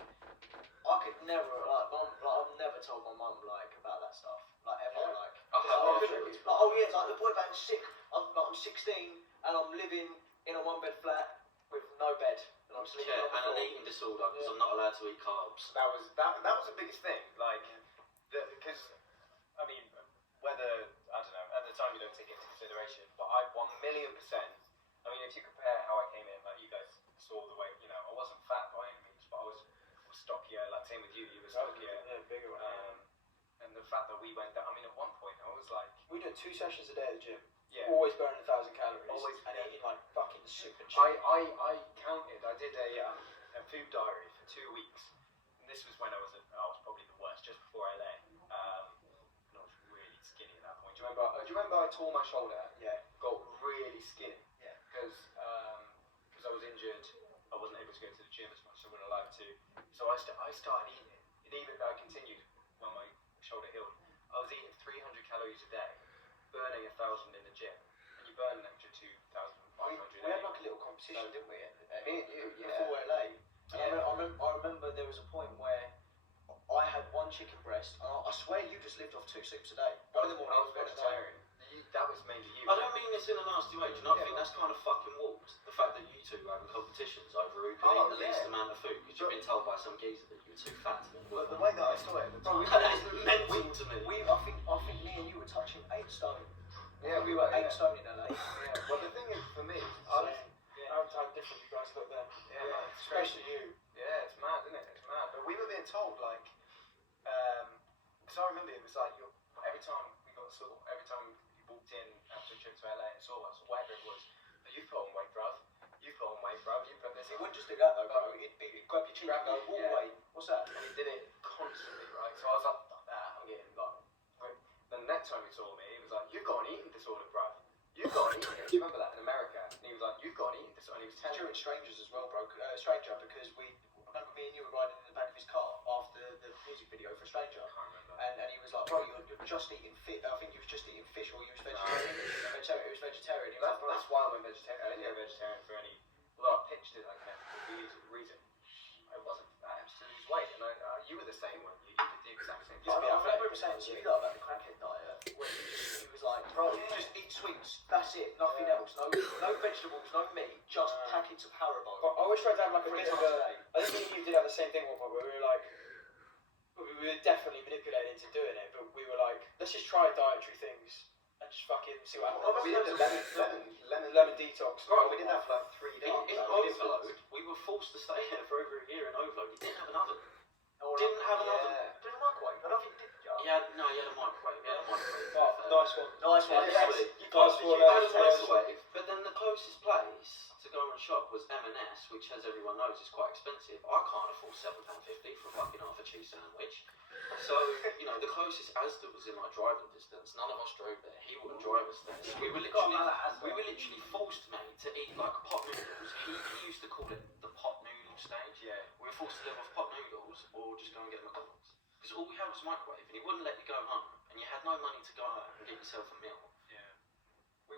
I could never, like, I've never told my mum, like, about that stuff, like, ever, like, oh yeah, like, the boy band's sick. I'm 16 and I'm living in a one-bed flat with no bed, and I'm sleeping on the and floor. an eating disorder because I'm not allowed to eat carbs. That was the biggest thing. Like, because I mean, whether I don't know at the time you don't take it into consideration, but I 1,000,000%. I mean, if you compare how I came in, like you guys saw the way, you know, I wasn't fat by any means, but I was stockier. Like same with you, you were stockier. Yeah, bigger. And the fact that we went down, I mean, at one point I was like, we did 2 sessions a day at the gym. yeah, Always burning 1,000 calories. Always, and yeah. eating like fucking soup and shit. I counted. I did a food diary for 2 weeks, and this was when I was probably the worst, just before LA. And I was really skinny at that point. Do you remember I tore my shoulder? Yeah. Got really skinny. Yeah. Because I was injured, I wasn't able to go to the gym as much as I would have liked to. So I started eating it, and even I continued when my shoulder healed. I was eating 300 calories a day, burning 1,000 in the gym, and you burn an extra 2,500. We had like a little competition, didn't we? Me and you, yeah. Before LA. Yeah. I remember there was a point where I had 1 chicken breast, and I swear you just lived off 2 soups a day. One in the morning, I was vegetarian. That was mainly you. I don't mean this in a nasty way. Do you not think that's kind of fucking warped? The fact that you two were having competitions over who could eat the least amount of food because you've been told by some geezer that you were too fat. But the way that I saw it at the time, That is mental to me. I think me and you were touching 8 stone. Yeah, we were 8 stone in LA. Yeah. Well, the thing is, for me, How different you guys look then. Yeah, man, especially you. Yeah, it's mad, isn't it? It's mad. But we were being told, like, because I remember it was like, every time we got saw, every time you walked in after a trip to LA and saw us, or whatever it was, you've put on weight, bruv. You've put on weight, bruv. You've put this. It wouldn't just do that though, bro. It'd grab your cheek and go, walk away. What's that? And he did it constantly, right? So I was like, fuck that, I'm getting like. The next time he saw me, he was like, you've got an eating disorder, bruv. You've got an eating disorder. Do you remember that in America? And he was like, you've got an eating disorder. And he was telling During me. Strangers as well, bro. Stranger, because I remember me and you were riding in the back of his car after the music video for Stranger. I can't remember. And he was like, bro, you're just eating fish. I think you was just eating fish, or you was vegetarian. He was vegetarian. He was like, That's why I went vegetarian. I didn't go vegetarian for any. Although I pitched it like that for the reason. I wasn't. I had to lose weight, and you were the same one. You did the exact same thing. I remember him saying to you about the crackhead diet, where he was like, bro, you just eat sweets, that's it, nothing else, no vegetables, no meat, just packets of Haribo. But I always tried to have like a 3 bit of times a. a day. I think you did have the same thing one point where we were like, we were definitely manipulated into doing it, but we were like, let's just try dietary things and just fucking see what happens. We did the lemon detox. Right, we did that for like 3 days. In Overload, we were forced to stay there for over a year in Overload. He didn't have an oven. Didn't have an oven. Didn't microwave, I don't think he did, He had a microwave. Oh, nice one. Nice one. Yeah, Yes. You guys He were had a microwave, but then the closest place to go and shop was M&S, which, as everyone knows, is quite expensive. I can't afford £7.50 for fucking half a cheese sandwich. So, you know, the closest Asda was in like driving distance. None of us drove there. He wouldn't drive us there. So we were literally forced, mate, to eat like pot noodles. He used to call it the pot noodle stage. Yeah. We were forced to live off pot noodles or just go and get McDonald's. Because all we had was a microwave, and he wouldn't let you go home, and you had no money to go home and get yourself a meal. Yeah. We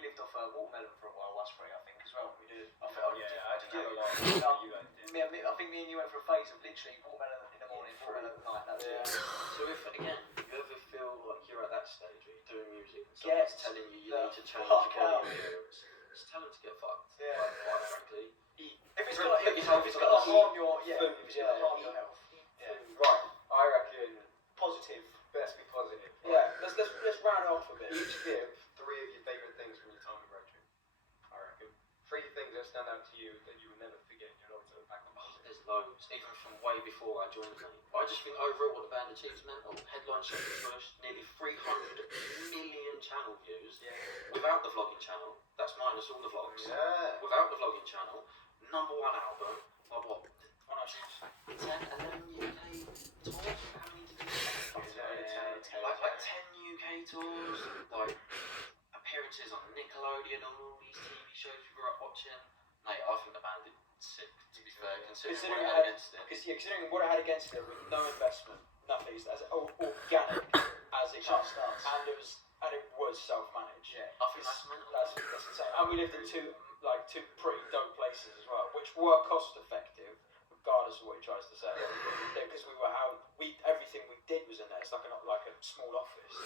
lived off watermelon for a while, us three, I think, as well. We did. I did a lot. You guys did. I think me and you went for a phase of literally watermelon in the morning, watermelon at night. That was it. So if, again, you ever feel like you're at that stage where you're doing music and Get someone's telling you the need to change fuck your out. body appearance, just tell them to get fucked. Yeah. Like, quite frankly. If it's gonna harm your health. Yeah. Right, I reckon Positive. best be positive. Yeah, let's round it off a bit. Each give 3 of your favourite things from your time in Roadtrip. I reckon. 3 things that stand out to you that you will never forget and you'll always look back on. There's loads, even from way before I joined them. I just think overall what the band achieves mental. Headline second push, nearly 300 million channel views. Yeah. Without the vlogging channel, that's minus all the vlogs. Yeah. Without the vlogging channel, #1 album, like what? 10, 11 UK tours? How many did you say? Like 10 UK tours, like appearances on Nickelodeon and all these TV shows we grew up watching. Mate, I think the band did sick, to be fair, considering what it had against it. Considering what it had against it with no investment, nothing, as organic as it Just us. and it was self-managed. Yeah. I think that's mental. That's insane. And we lived in two pretty dope places as well, which were cost effective, regardless of what he tries to say. Because everything we did was in there. It's like a small office,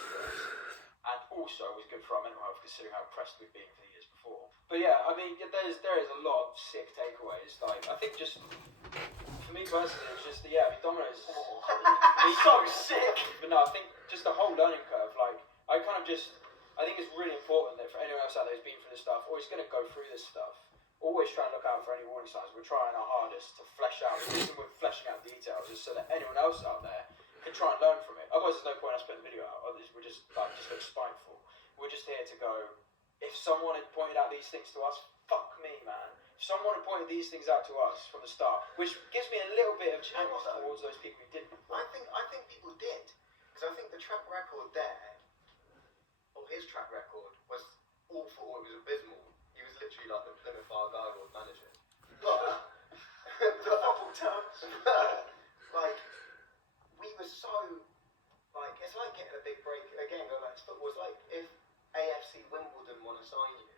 and also it was good for our mental health, considering how pressed we'd been for the years before. But yeah, I mean, there is a lot of sick takeaways. Like, I think just for me personally, it was just Domino's. He's so sick. But no, I think just the whole learning curve. Like, I think it's really important that for anyone else out there who's been through this stuff or is going to go through this stuff, always try and look out for any warning signs. We're trying our hardest to flesh out. The reason we're fleshing out details is so that anyone else out there can try and learn from it. Otherwise, there's no point us putting the video out. We're just look spiteful. We're just here to go. If someone had pointed out these things to us, fuck me, man. If someone had pointed these things out to us from the start, which gives me a little bit of angst towards those people who didn't. I think people did, because I think the track record there, or his track record, was awful. It was abysmal. He was literally like the Plymouth Argyle manager. But the football terms, like, we were so, like, it's like getting a big break again. Going back to football, it's like if AFC Wimbledon want to sign you,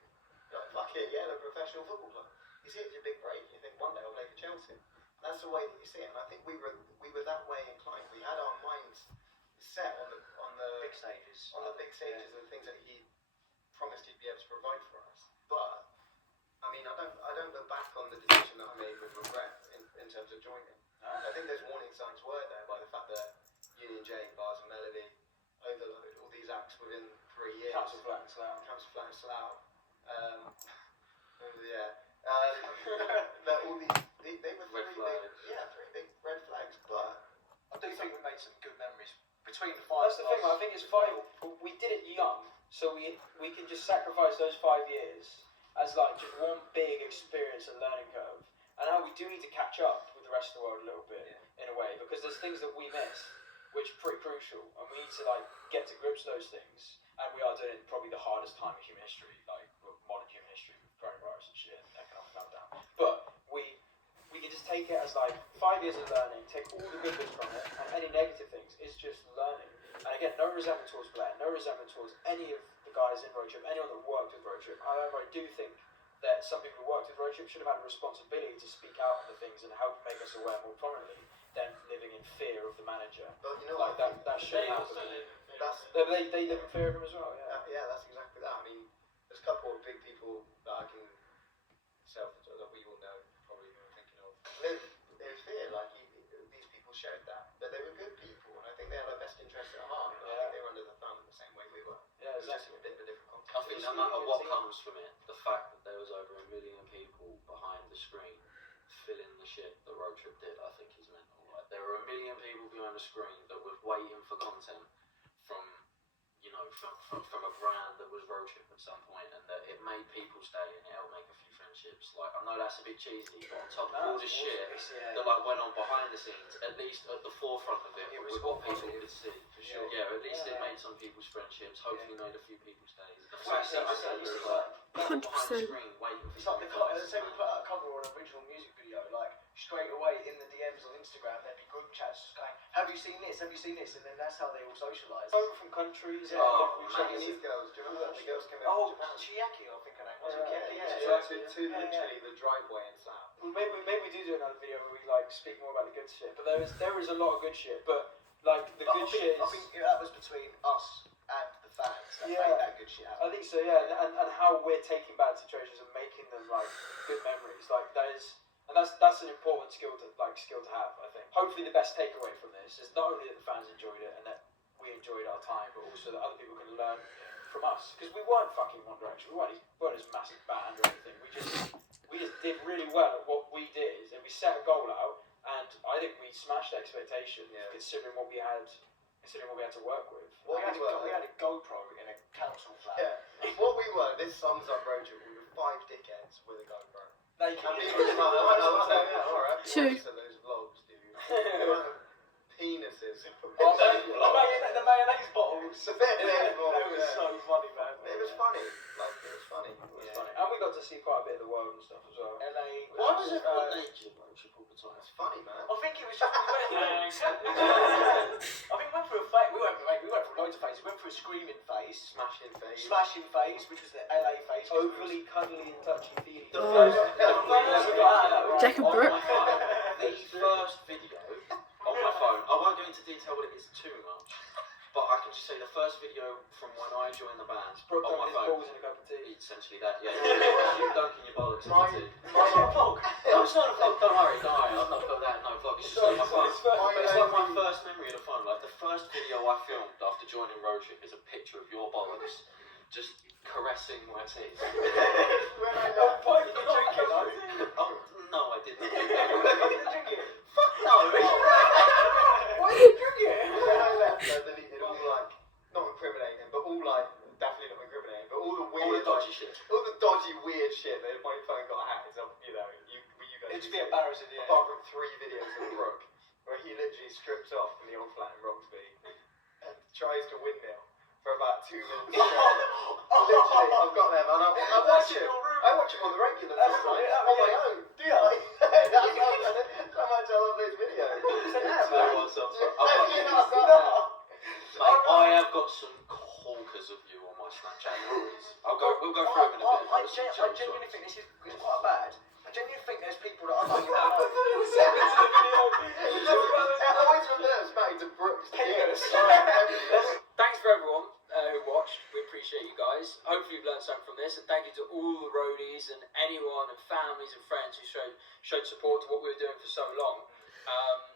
like, fuck it, yeah, they're a professional football club. You see it's your big break, you think one day I'll play for Chelsea. That's the way that you see it, and I think we were that way inclined. We had our minds set on the Big stages. on the big stages and the things that he promised he'd be able to provide for us. But I mean, I don't look back on the decision that I made with regret in terms of joining. I think there's warning signs were there by the fact that Union Jack, Bars and Melody, Overload, all these acts within 3 years. Council Flat and Slough. That all they were Red three big red flags. But I do think we made some good memories between the That's the thing. I think it's 5. We did it young, so we can just sacrifice those 5 years as like just one big experience and learning curve. And now we do need to catch up with the rest of the world a little bit in a way, because there's things that we miss, which are pretty crucial, and we need to like get to grips with those things. And we are doing it probably the hardest time in human history, like modern human history, with coronavirus and shit, and economic meltdown. But we can just take it as like 5 years of learning, take all the good bits from it, and any negative things is just learning. And again, no resentment towards Blair, no resentment towards any of the guys in Roadtrip, anyone that worked with Roadtrip. However, I do think that some people who worked with Roadtrip should have had a responsibility to speak out on the things and help make us aware more prominently than living in fear of the manager. But you know, like that should happen. They live in fear of him as well. Yeah, that's exactly that. I mean, there's a couple of big people that I can that we all know, probably who I'm thinking of, live in fear. Like these people showed that they were good people, and I think they had our best interests at heart. And I think they were under the thumb the same way we were. Yeah, exactly. Just in a bit of a different context. I think no matter what comes from it, the fact that there was over 1 million people behind the screen filling the shit that Roadtrip did, I think is mental. Like, there were 1 million people behind the screen that was waiting for content from a brand that was Roadtrip at some point, and that it made people stay and it helped make a few friendships. Like, I know that's a bit cheesy, but on top of all the shit that like went on behind the scenes, at least at the forefront of it was what people could see. For sure. Yeah, at least it made some people's friendships. Hopefully, made a few people's days. The fact that behind the screen waiting for It's like let's say we put out a cover or an original music video, like straight away in the DMs on Instagram, there'd be group chats just going, "Have you seen this? Have you seen this?" And then that's how they all socialise. Over from countries. Japanese girls. Do you remember that? The girls came out of Japan. Chiaki, I think her name was. To literally the driveway in Slough. Maybe we do another video where we like speak more about the good shit. But there is a lot of good shit. But like the good shit is. I think that was between us and the fans that made that good shit happen. I think so, yeah. And how we're taking bad situations and making them like good memories. Like that's an important skill to have. I think. Hopefully, the best takeaway from this is not only that the fans enjoyed it and that we enjoyed our time, but also that other people can learn from us, because we weren't fucking One Direction. We weren't this massive band or anything. We just did really well at what we did, and we set a goal out, and I think we smashed expectations considering what we had to work with. Well, we had a GoPro in a council flat. Yeah. What we were, this sums up Roadtrip. We were 5 dickheads with a GoPro. They can And people were like, alright. True. So those vlogs, dude. The amount of penises. The mayonnaise bottles. That was so funny, man. It was funny. Like, it was funny. funny. And we got to see quite a bit of the world and stuff as well. LA. Why was everyone naked Roadtrip all the time? It's funny, man. I think it was just we went. I think we went through a phase. We went through loads of phases. We went through a screaming phase. smashing phase. Smashing phase, which was the LA phase. Overly cuddly and touchy-feely. Oh. Jack and On Brooke. my phone, the first video on my phone, I won't go into detail what it is too much, but I can just say the first video from when I joined the band Brooke on my his phone. balls in a cup of tea. Essentially that, yeah. You dunking your bollocks in the tea. Vlog. No, it's not a vlog, don't worry. I've not got that, no vlog, it's just on my phone. But it's like my first memory of the phone. Like the first video I filmed after joining Roadtrip is a picture of your bollocks just caressing my teeth. When I left, did you drink it though? Oh, no, I didn't. Did you drink it? Fuck no! Why did you drink it? When I left, I deleted all like, not incriminating, but all like, definitely not incriminating, but all the weird, All the dodgy shit. all the dodgy weird shit that my phone got hacked. So, you know, you guys. It'd be embarrassing, yeah. Apart from 3 videos of Brooke, where he literally strips off from the old flat in Roxby and tries to windmill for about 2 minutes. Literally, I've got them, and I watch him. I watch him on the regular, That's right? right, On my yeah. own. Do you? That's how much I love those videos. Yeah, That man. one sounds Have fun. you not got that? Mate, I have got some corkers of you on my Snapchat memories. We'll go through them in a bit. I genuinely think this is quite bad. I genuinely think there's people that I don't even know. It always refers back to Brooks. Penis. Thanks for everyone who watched. We appreciate you guys. Hopefully you've learned something from this, and thank you to all the roadies and anyone and families and friends who showed support to what we were doing for so long.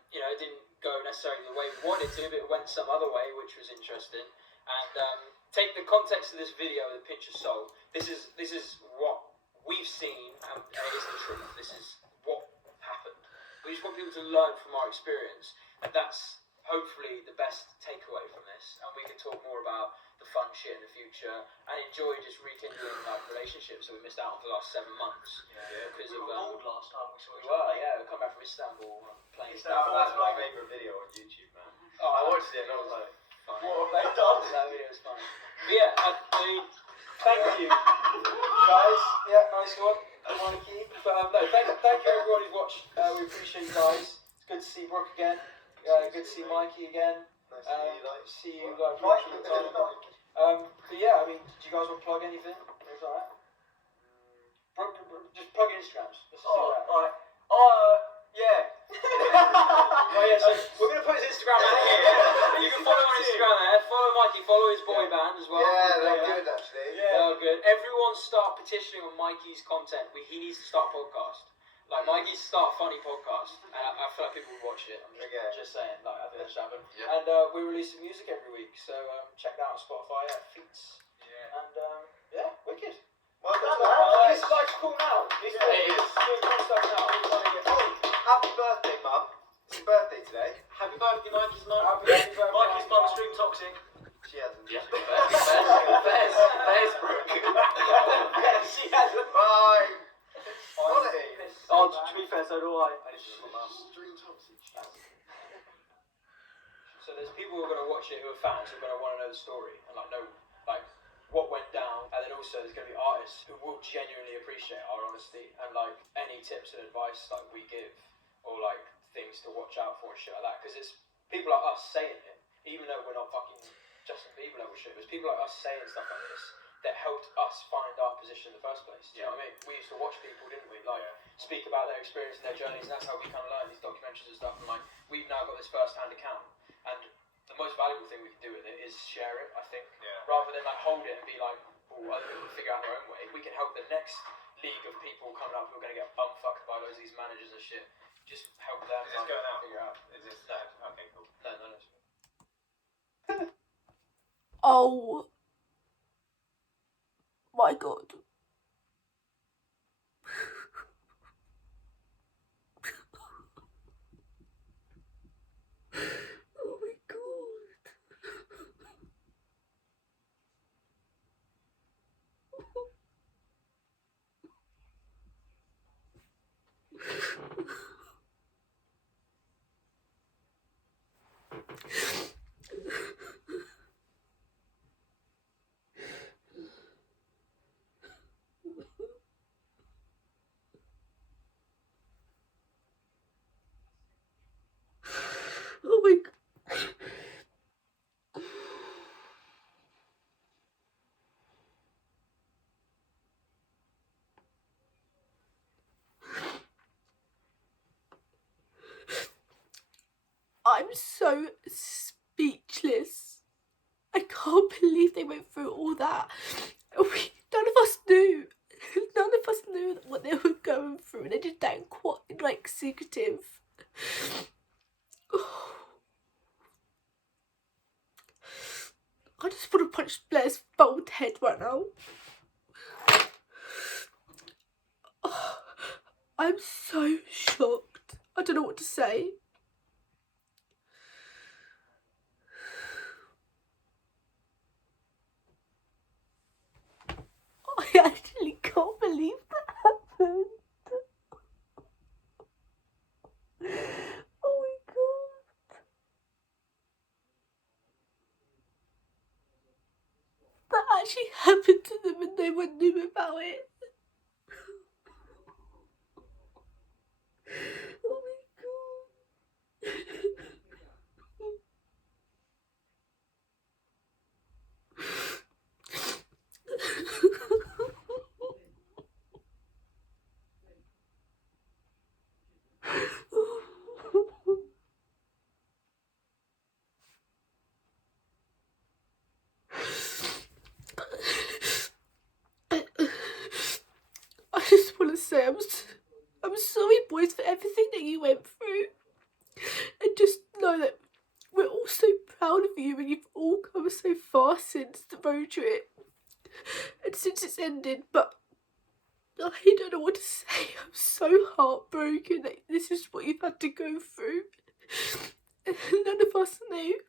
You know, it didn't go necessarily the way we wanted to, but it went some other way, which was interesting. And take the context of this video with a pinch of salt. This is what we've seen, and it is the truth. This is what happened. We just want people to learn from our experience, and that's hopefully the best takeaway from this. And we can talk more about the fun shit in the future and enjoy just rekindling like relationships that we missed out on for the last 7 months. Yeah, because we of were old last time we saw we each were, other. yeah, we come back from Istanbul playing That's my favourite video on YouTube, man. Oh, I watched it and I was like, funny. What have they done? That video was funny. But yeah, I mean, thank you, guys. Yeah, nice one, Mikey. But no, thank you everyone who's watched. We appreciate you guys. It's good to see Brooke again. Good to see Mikey again. nice to meet you, like. See you like Right. pretty much all the time. But yeah, I mean, do you guys want to plug anything? Is that right? Brooke, just plug your Instagrams. Let's do that. Alright. Yeah. Oh yeah, so we're going to put his Instagram out here. You can follow him on Instagram there. Follow Mikey, follow his boy band as well. Yeah, they're good actually. They're good. Everyone start petitioning on Mikey's content. He needs to start a podcast. Like Mikey's start a funny podcast. And I feel like people would watch it. I'm just saying, like I think that should happen. Yeah. And we release some music every week, so check that out on Spotify at F.E.A.T.S. Yeah. And yeah, wicked. Well done, This life's cool now. It's Yeah, it is. doing cool stuff now. Happy birthday, Mum. It's your birthday today. Happy birthday, Mikey's mum. Happy birthday, Mikey's mum's stream toxic. She hasn't. Yeah, Fairs, Brooke. She hasn't. Bye. Quality. Oh, to be fair, so do I. Stream toxic. So there's people who are going to watch it who are fans who are going to want to know the story and like know like what went down, and then also there's going to be artists who will genuinely appreciate our honesty and like any tips and advice like we give or like things to watch out for and shit like that, because it's people like us saying it, even though we're not fucking Justin Bieber level shit, but it's people like us saying stuff like this that helped us find our position in the first place. Do you know what I mean? We used to watch people, didn't we? Like speak about their experience and their journeys, and that's how we kind of learn these documentaries and stuff. And like we've now got this first-hand account, and the most valuable thing we can do with it is share it. I think, rather than like hold it and be like, oh, other people figure out their own way. We can help the next league of people coming up who are going to get bum-fucked by loads of these managers and shit. Just help them. Is this going out? Figure out. Is this okay, cool. No. Oh my god. Oh my god. so speechless. I can't believe they went through all that. None of us knew. None of us knew what they were going through. They did that quite like secretive. I just want to punch Blair's bald head right now. I'm so shocked. I don't know what to say. I actually can't believe that happened. Oh my god. That actually happened to them and no one knew about it. Oh my god. I just want to say I'm sorry, boys, for everything that you went through. And just know that we're all so proud of you and you've all come so far since the road trip. And since it's ended, but I don't know what to say. I'm so heartbroken that this is what you've had to go through. None of us knew.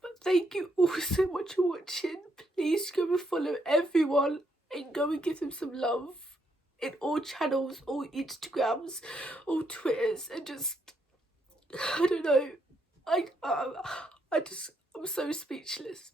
But thank you all so much for watching. Please go and follow everyone and go and give them some love in all channels, all Instagrams, all Twitters, and just, I don't know. I'm so speechless.